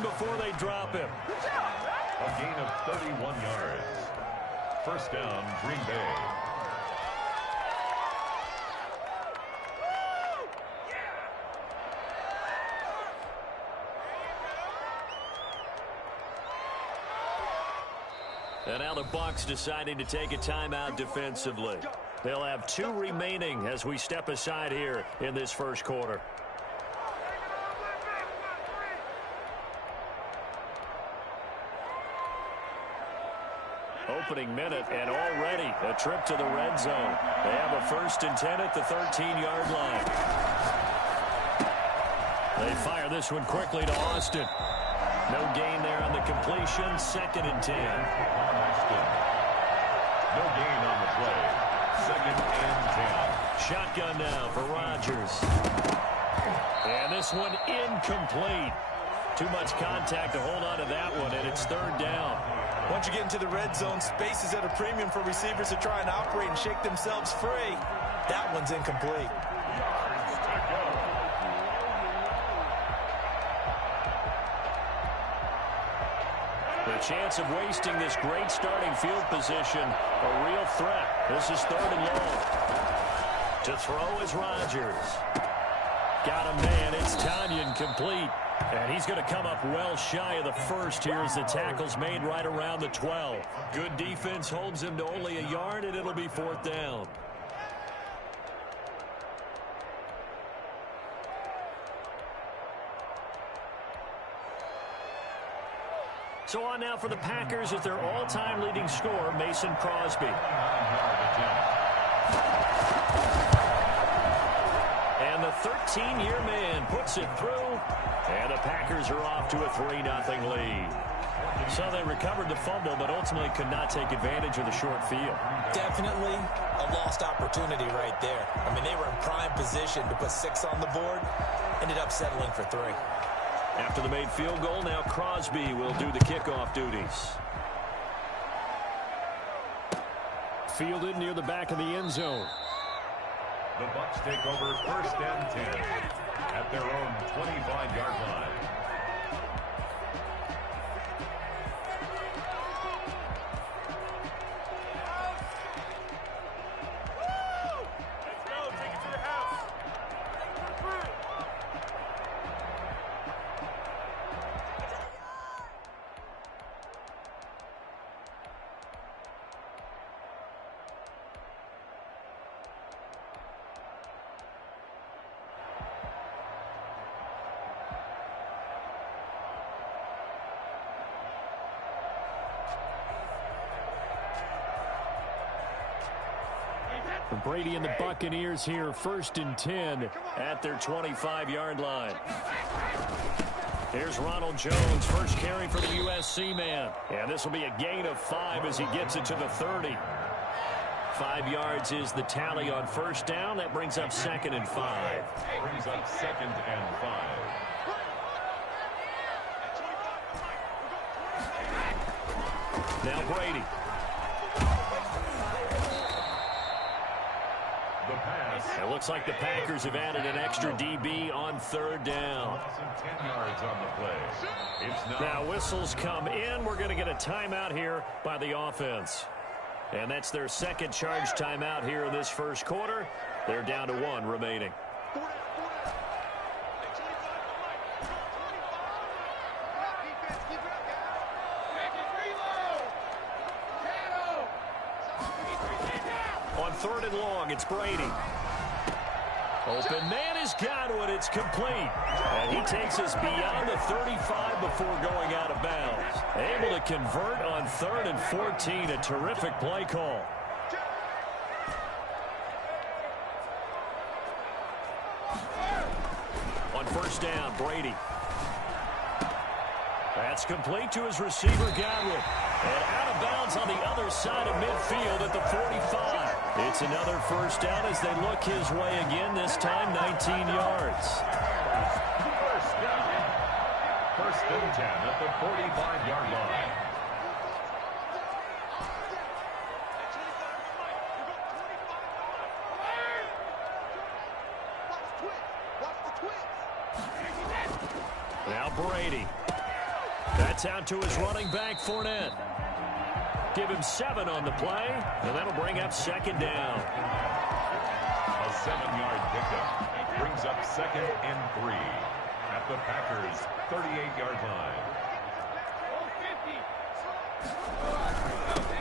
before they drop him. A gain of 31 yards. First down, Green Bay. And now the Bucs deciding to take a timeout defensively. They'll have 2 remaining as we step aside here in this first quarter. Opening minute, and already a trip to the red zone. They have a 1st and 10 at the 13-yard line. They fire this one quickly to Austin. No gain there on the completion. 2nd and 10. Austin. No gain on the play. 2nd and 10. Shotgun now for Rodgers. And this one incomplete. Too much contact to hold on to that one, and it's 3rd down. Once you get into the red zone, space is at a premium for receivers to try and operate and shake themselves free. That one's incomplete. The chance of wasting this great starting field position, a real threat. This is 3rd and long. To throw is Rodgers. Got a man. It's Tanyan complete. And he's going to come up well shy of the first here as the tackle's made right around the 12. Good defense holds him to only a yard, and it'll be 4th down. So on now for the Packers at their all-time leading scorer, Mason Crosby. And the 13-year man puts it through, and the Packers are off to a 3-0 lead. So they recovered the fumble, but ultimately could not take advantage of the short field. Definitely a lost opportunity right there. I mean, they were in prime position to put 6 on the board, ended up settling for 3. After the made field goal, now Crosby will do the kickoff duties. Fielded near the back of the end zone. The Bucs take over 1st and 10 at their own 25-yard line. Brady and the Buccaneers here, 1st and 10 at their 25-yard line. Here's Ronald Jones, first carry for the USC man. And this will be a gain of 5 as he gets it to the 30. 5 yards is the tally on 1st down. That brings up 2nd and 5. Brings up 2nd and 5. Now Brady. The pass. It looks like the Packers have added an extra DB on 3rd down. 10 yards on the play. It's now whistles come in. We're going to get a timeout here by the offense. And that's their 2nd charge timeout here in this 1st quarter. They're down to 1 remaining. On 3rd and long, it's Brady. Open man has got it. It's complete. And he takes us beyond the 35 before going out of bounds. Able to convert on 3rd and 14. A terrific play call. On 1st down, Brady. That's complete to his receiver, Godwin. And out of bounds on the other side of midfield at the 45. It's another 1st down as they look his way again, this time 19 yards. 1st down. 1st and 10 at the 45-yard line. Now Brady. That's out to his running back, Fournette. Give him 7 on the play, and that'll bring up 2nd down. A 7-yard pickup brings up 2nd and 3 at the Packers' 38-yard line.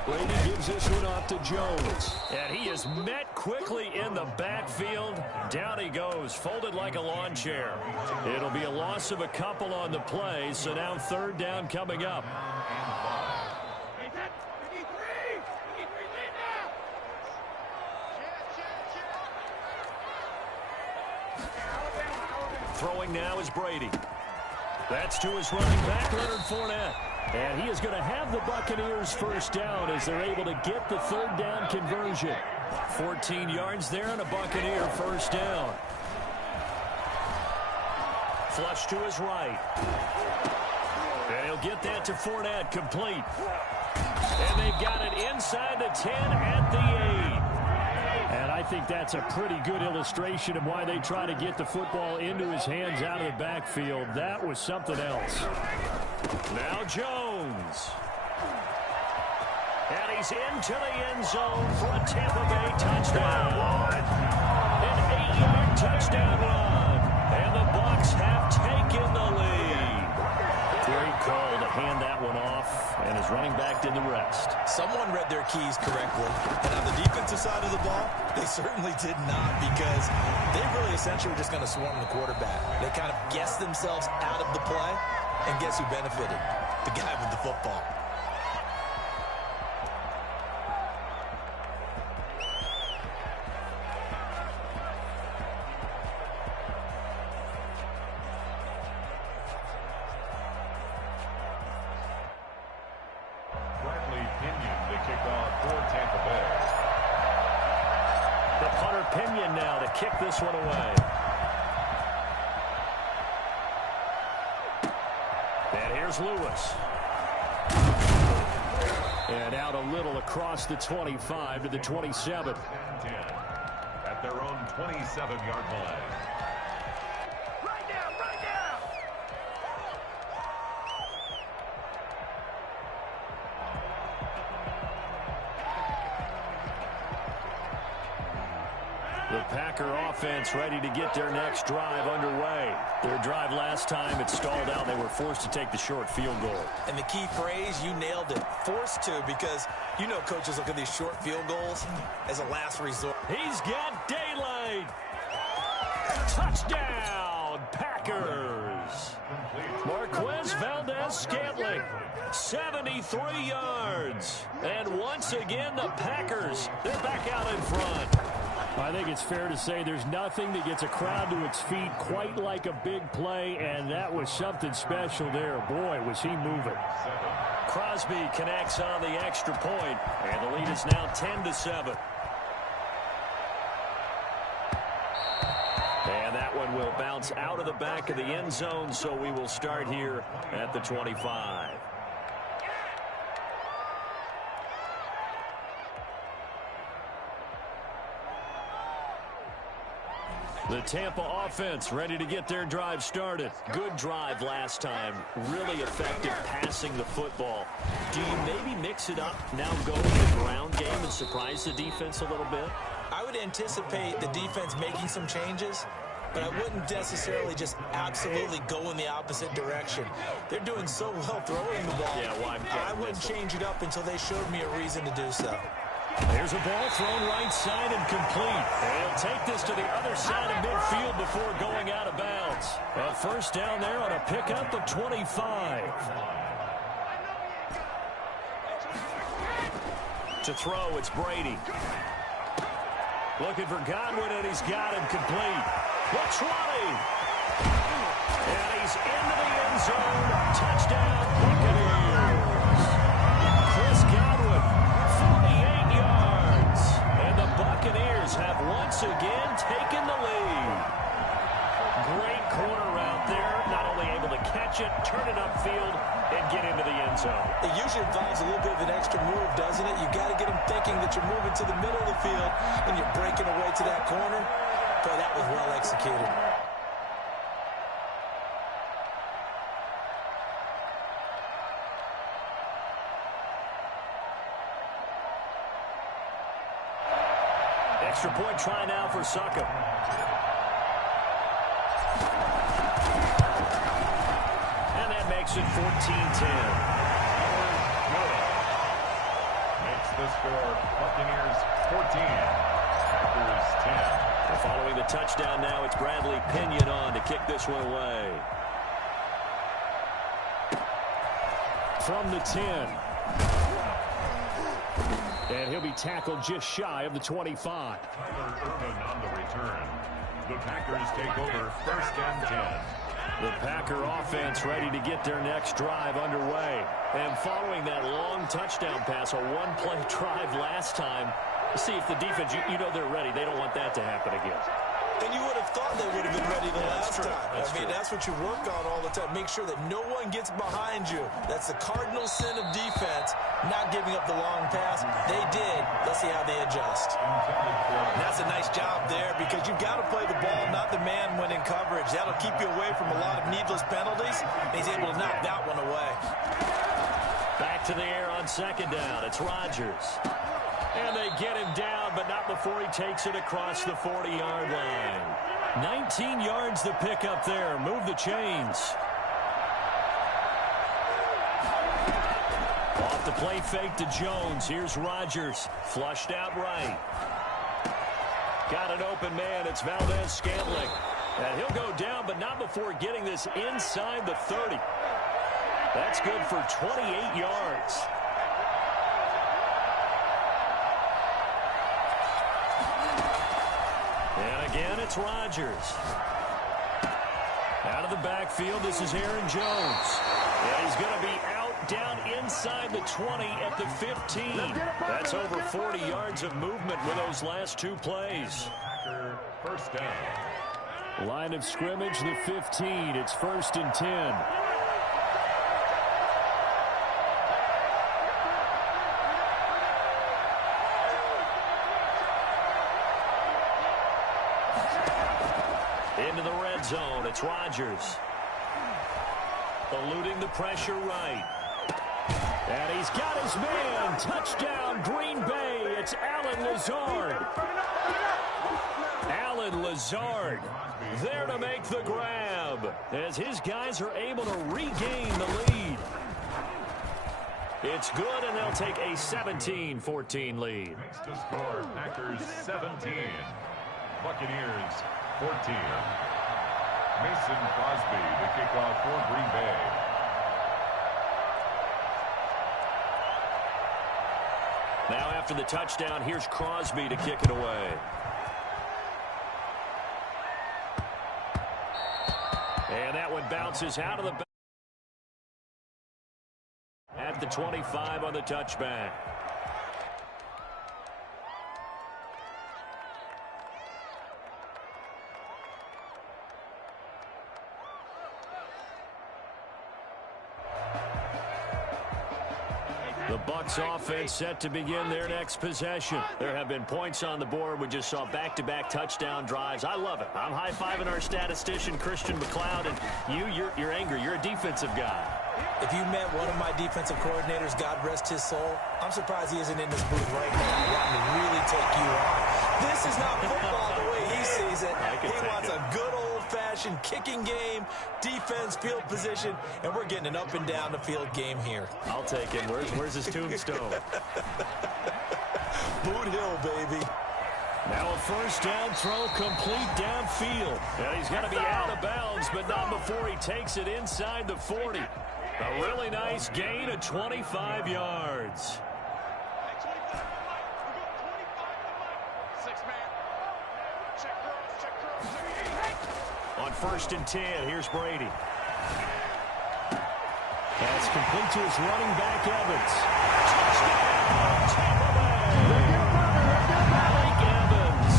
Brady gives this one off to Jones. And he is met quickly in the backfield. Down he goes, folded like a lawn chair. It'll be a loss of a couple on the play, so now 3rd down coming up. Throwing now is Brady. That's to his running back, Leonard Fournette. And he is going to have the Buccaneers 1st down as they're able to get the 3rd down conversion. 14 yards there and a Buccaneer 1st down. Flush to his right. And he'll get that to Fournette, complete. And they've got it inside the 10 at the 8. And I think that's a pretty good illustration of why they try to get the football into his hands out of the backfield. That was something else. Now Jones. And he's into the end zone for a Tampa Bay touchdown. An 8-yard touchdown run. And the Bucs have taken the lead. Great call to hand that one off, and his running back did the rest. Someone read their keys correctly, and on the defensive side of the ball, they certainly did not, because they really essentially were just going to swarm the quarterback. They kind of guessed themselves out of the play, and guess who benefited? The guy with the football. Pinion now to kick this one away. And here's Lewis. And out a little across the 25 to the 27. At their own 27-yard line. The Packer offense ready to get their next drive underway. Their drive last time, it stalled out. They were forced to take the short field goal. And the key phrase, you nailed it, forced to, because you know coaches look at these short field goals as a last resort. He's got daylight. Touchdown, Packers. Marquez Valdez-Scantling, 73 yards. And once again, the Packers, they're back out in front. I think it's fair to say there's nothing that gets a crowd to its feet quite like a big play, and that was something special there. Boy, was he moving. Crosby connects on the extra point, and the lead is now 10-7. And that one will bounce out of the back of the end zone, so we will start here at the 25. The Tampa offense ready to get their drive started. Good drive last time. Really effective passing the football. Do you maybe mix it up, now go to the ground game and surprise the defense a little bit? I would anticipate the defense making some changes, but I wouldn't necessarily just absolutely go in the opposite direction. They're doing so well throwing the ball. Yeah, well, I wouldn't change it up until they showed me a reason to do so. There's a ball thrown right side and complete. And he'll take this to the other side of midfield before going out of bounds. A first down there on a pickup of 25. To throw, it's Brady. Looking for Godwin, and he's got him complete. The 20. And he's into the end zone. Touchdown, Buccaneers. Chris Godwin, 48 yards. And the Buccaneers have once again taken the lead. Great corner route there. Not only able to catch it, turn it upfield, and get into the end zone. It usually involves a little bit of an extra move, doesn't it? You got to get them thinking that you're moving to the middle of the field and you're breaking away to that corner. Boy, that was well executed. Extra point try now for Suckup. And that makes it 14-10. Makes the score Buccaneers 14, Packers 10. And following the touchdown now, it's Bradley Pinion on to kick this one away. From the 10. And he'll be tackled just shy of the 25. Tyler Irvin on the return. The Packers take over first and 10. The Packer offense ready to get their next drive underway. And following that long touchdown pass, a one-play drive last time, see if the defense, you know they're ready. They don't want that to happen again. And you would have thought they would have been ready the last time. That's what you work on all the time. Make sure that no one gets behind you. That's the cardinal sin of defense, not giving up the long pass. They did. Let's see how they adjust. And that's a nice job there because you've got to play the ball, not the man when in coverage. That'll keep you away from a lot of needless penalties. And he's able to knock that one away. Back to the air on second down. It's Rodgers. And they get him down, but not before he takes it across the 40-yard line. 19 yards the pickup there. Move the chains. Off the play fake to Jones. Here's Rodgers. Flushed out right. Got an open man. It's Valdez-Scantling. And he'll go down, but not before getting this inside the 30. That's good for 28 yards. And again, it's Rodgers. Out of the backfield, this is Aaron Jones. And he's going to be out down inside the 20 at the 15. That's over 40 yards of movement with those last two plays. First down. Line of scrimmage, the 15. It's first and 10. Into the red zone, it's Rodgers. Eluding the pressure right. And he's got his man. Touchdown, Green Bay. It's Allen Lazard. Allen Lazard there to make the grab as his guys are able to regain the lead. It's good, and they'll take a 17-14 lead. Next to score, Packers 17. Buccaneers 14. Mason Crosby to kick off for Green Bay. Now after the touchdown, here's Crosby to kick it away. And that one bounces out of the back at the 25 on the touchback. The Bucs offense set to begin their next possession. There have been points on the board. We just saw back-to-back touchdown drives. I love it. I'm high-fiving our statistician, Christian McLeod, and you're angry. You're a defensive guy. If you met one of my defensive coordinators, God rest his soul, I'm surprised he isn't in this booth right now wanting to really take you on. This is not football the way he sees it. He wants a good old-fashioned kicking game, defense, field position, and we're getting an up-and-down-the-field game here. I'll take it. Where's his tombstone? Boot Hill, baby. Now a first down throw complete downfield. And he's going to be out of bounds, but not before he takes it inside the 40. A really nice gain of 25 yards. On 1st and 10, here's Brady. That's complete to his running back, Evans. Touchdown, Tampa Bay. Mike Evans,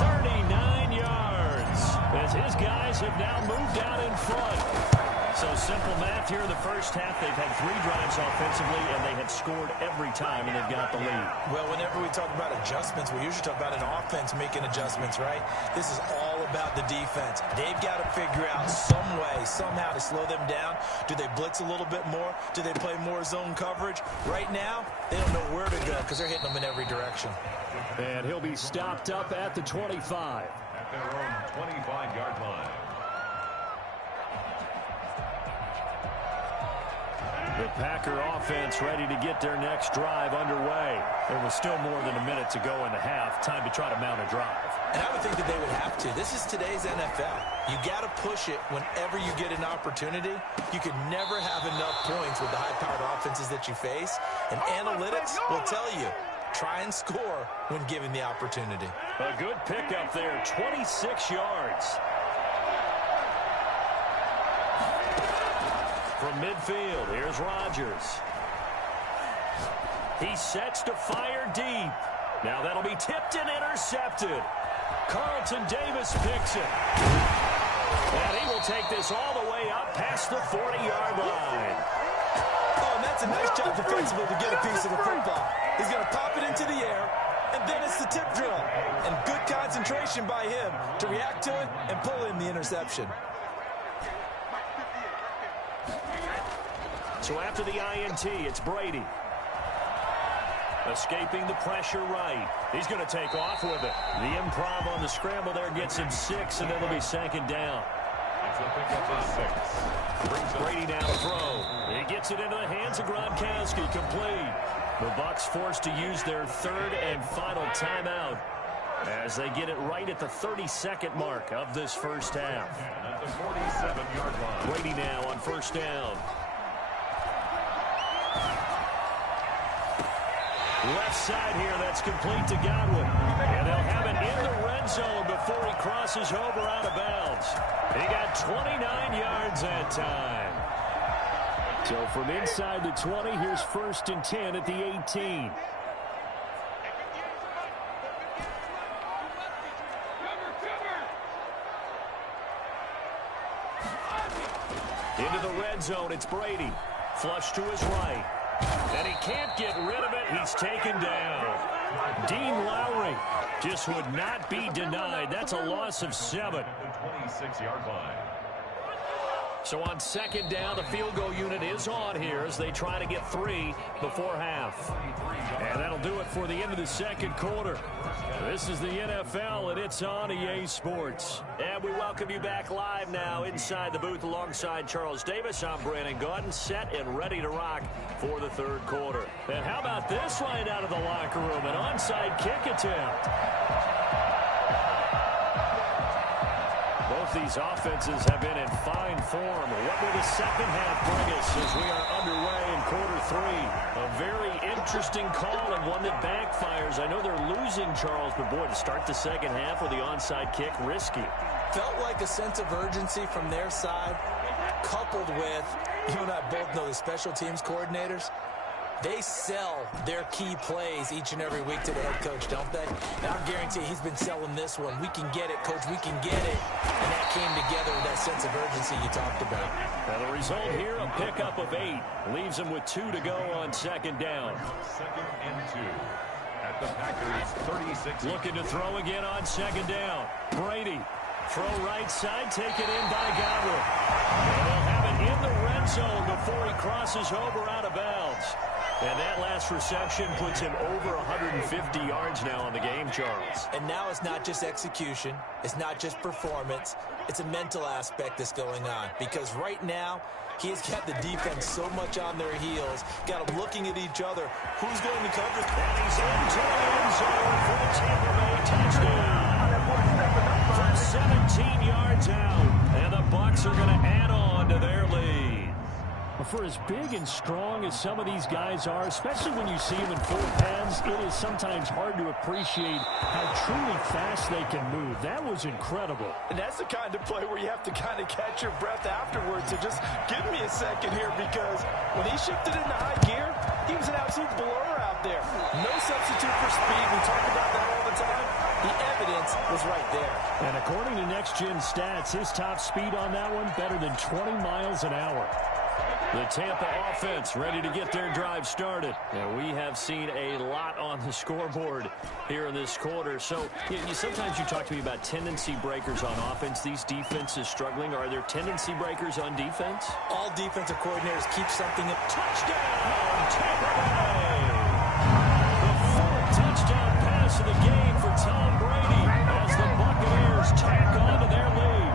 39 yards, as his guys have now moved out in front. So simple math here in the first half. They've had 3 drives offensively, and they have scored every time, and they've got the lead. Well, whenever we talk about adjustments, we usually talk about an offense making adjustments, right? This is all about the defense. They've got to figure out some way, somehow to slow them down. Do they blitz a little bit more? Do they play more zone coverage? Right now, they don't know where to go because they're hitting them in every direction. And he'll be stopped up at the 25. At their own 25-yard line. The Packer offense ready to get their next drive underway. There was still more than a minute to go in the half. Time to try to mount a drive. And I would think that they would have to. This is today's NFL. You got to push it whenever you get an opportunity. You could never have enough points with the high-powered offenses that you face. And analytics will tell you, try and score when given the opportunity. A good pickup there, 26 yards. From midfield, here's Rodgers. He sets to fire deep. Now that'll be tipped and intercepted. Carlton Davis picks it. And he will take this all the way up past the 40-yard line. Oh, and that's a nice job defensively to get a piece of the football. He's going to pop it into the air, and then it's the tip drill. And good concentration by him to react to it and pull in the interception. So after the INT, it's Brady. Escaping the pressure right. He's going to take off with it. The improv on the scramble there gets him 6, and it'll be 2nd down. It's a pickup of 6. Brady now to throw. He gets it into the hands of Gronkowski. Complete. The Bucs forced to use their 3rd and final timeout as they get it right at the 32nd mark of this first half. At the 47-yard line. Brady now on 1st down. Left side here, that's complete to Godwin. And they'll have it in the red zone before he crosses over out of bounds. He got 29 yards that time. So from inside the 20, here's 1st and 10 at the 18. Into the red zone, it's Brady. Flush to his right. And he can't get rid of it. He's taken down. Dean Lowry just would not be denied. That's a loss of 7. 26-yard line. So on 2nd down, the field goal unit is on here as they try to get 3 before half. And that'll do it for the end of the 2nd quarter. This is the NFL, and it's on EA Sports. And we welcome you back live now inside the booth alongside Charles Davis. I'm Brandon Gaudin, set and ready to rock for the 3rd quarter. And how about this line out of the locker room? An onside kick attempt. Both these offenses have been in fine form. What will the second half bring us as we are underway in quarter 3? A very interesting call and one that backfires. I know they're losing, Charles, but boy, to start the second half with the onside kick, risky. felt like a sense of urgency from their side, coupled with, you and I both know the special teams coordinators, they sell their key plays each and every week to the head coach, don't they? And I'll guarantee he's been selling this one. We can get it, coach, we can get it. And that came together with that sense of urgency you talked about. Now the result here, a pickup of 8. Leaves them with 2 to go on second down. 2nd and 2. At the Packers 36. Looking to throw again on second down. Brady. Throw right side, taken in by Godwin. And they'll have it in the red zone before he crosses over out of bounds. And that last reception puts him over 150 yards now on the game, Charles. And now it's not just execution. It's not just performance. It's a mental aspect that's going on. Because right now, he has got the defense so much on their heels, got them looking at each other. Who's going to cover? And he's into the end zone for the Tampa Bay touchdown. From 17 yards out. And the Bucs are going to add on to their lead. For as big and strong as some of these guys are, especially when you see them in full pads, it is sometimes hard to appreciate how truly fast they can move. That was incredible. And that's the kind of play where you have to kind of catch your breath afterwards. So just give me a second here, because when he shifted into high gear, he was an absolute blur out there. No substitute for speed. We talk about that all the time. The evidence was right there. And according to Next Gen Stats, his top speed on that one better than 20 miles an hour. The Tampa offense ready to get their drive started. And we have seen a lot on the scoreboard here in this quarter. So sometimes you talk to me about tendency breakers on offense. These defenses struggling. Are there tendency breakers on defense? All defensive coordinators keep something in. Touchdown, Tampa Bay! The 4th touchdown pass of the game for Tom Brady as the Buccaneers tack on to their lead.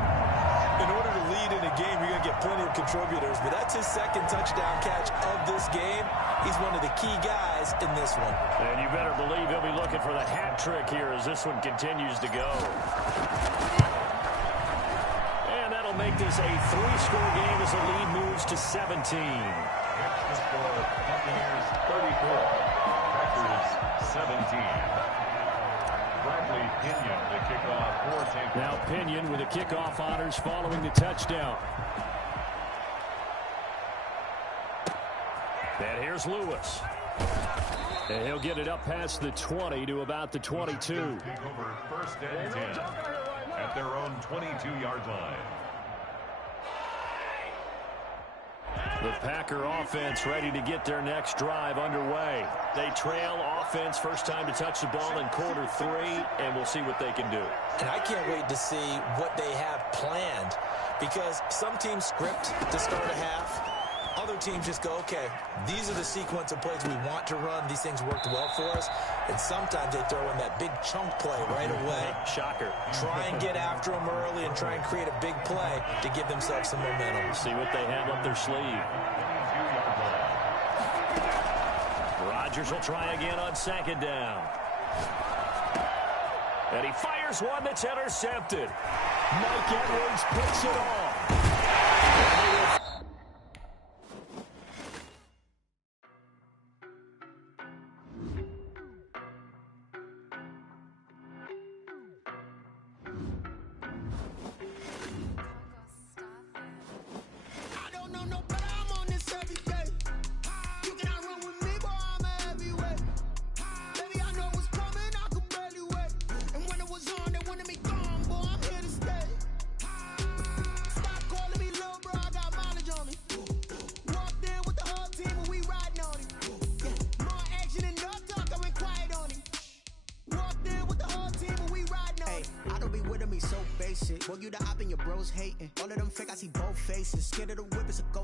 In order to lead in a game, you're going to get plenty of contributors, but that's his 2nd touchdown catch of this game. He's one of the key guys in this one. And you better believe he'll be looking for the hat trick here as this one continues to go. And that'll make this a 3-score game as the lead moves to 17. That's the score. Buccaneers 34. Packers 17. Bradley Pinion, the kickoff for Tampa. Now Pinion with the kickoff honors following the touchdown. And here's Lewis. And he'll get it up past the 20 to about the 22. Take over 1st and 10 at their own 22-yard line. The Packer offense ready to get their next drive underway. They trail offense, first time to touch the ball in quarter 3, and we'll see what they can do. And I can't wait to see what they have planned, because some teams script to start a half. Other teams just go, okay, these are the sequence of plays we want to run. These things worked well for us. And sometimes they throw in that big chunk play right away. Shocker. Try and get after them early and try and create a big play to give themselves some momentum. See what they have up their sleeve. Rodgers will try again on 2nd down. And he fires one that's intercepted. Mike Edwards picks it off. Well, you the op and your bros hating. All of them fake, I see both faces. Scared of the whip, it's a ghost.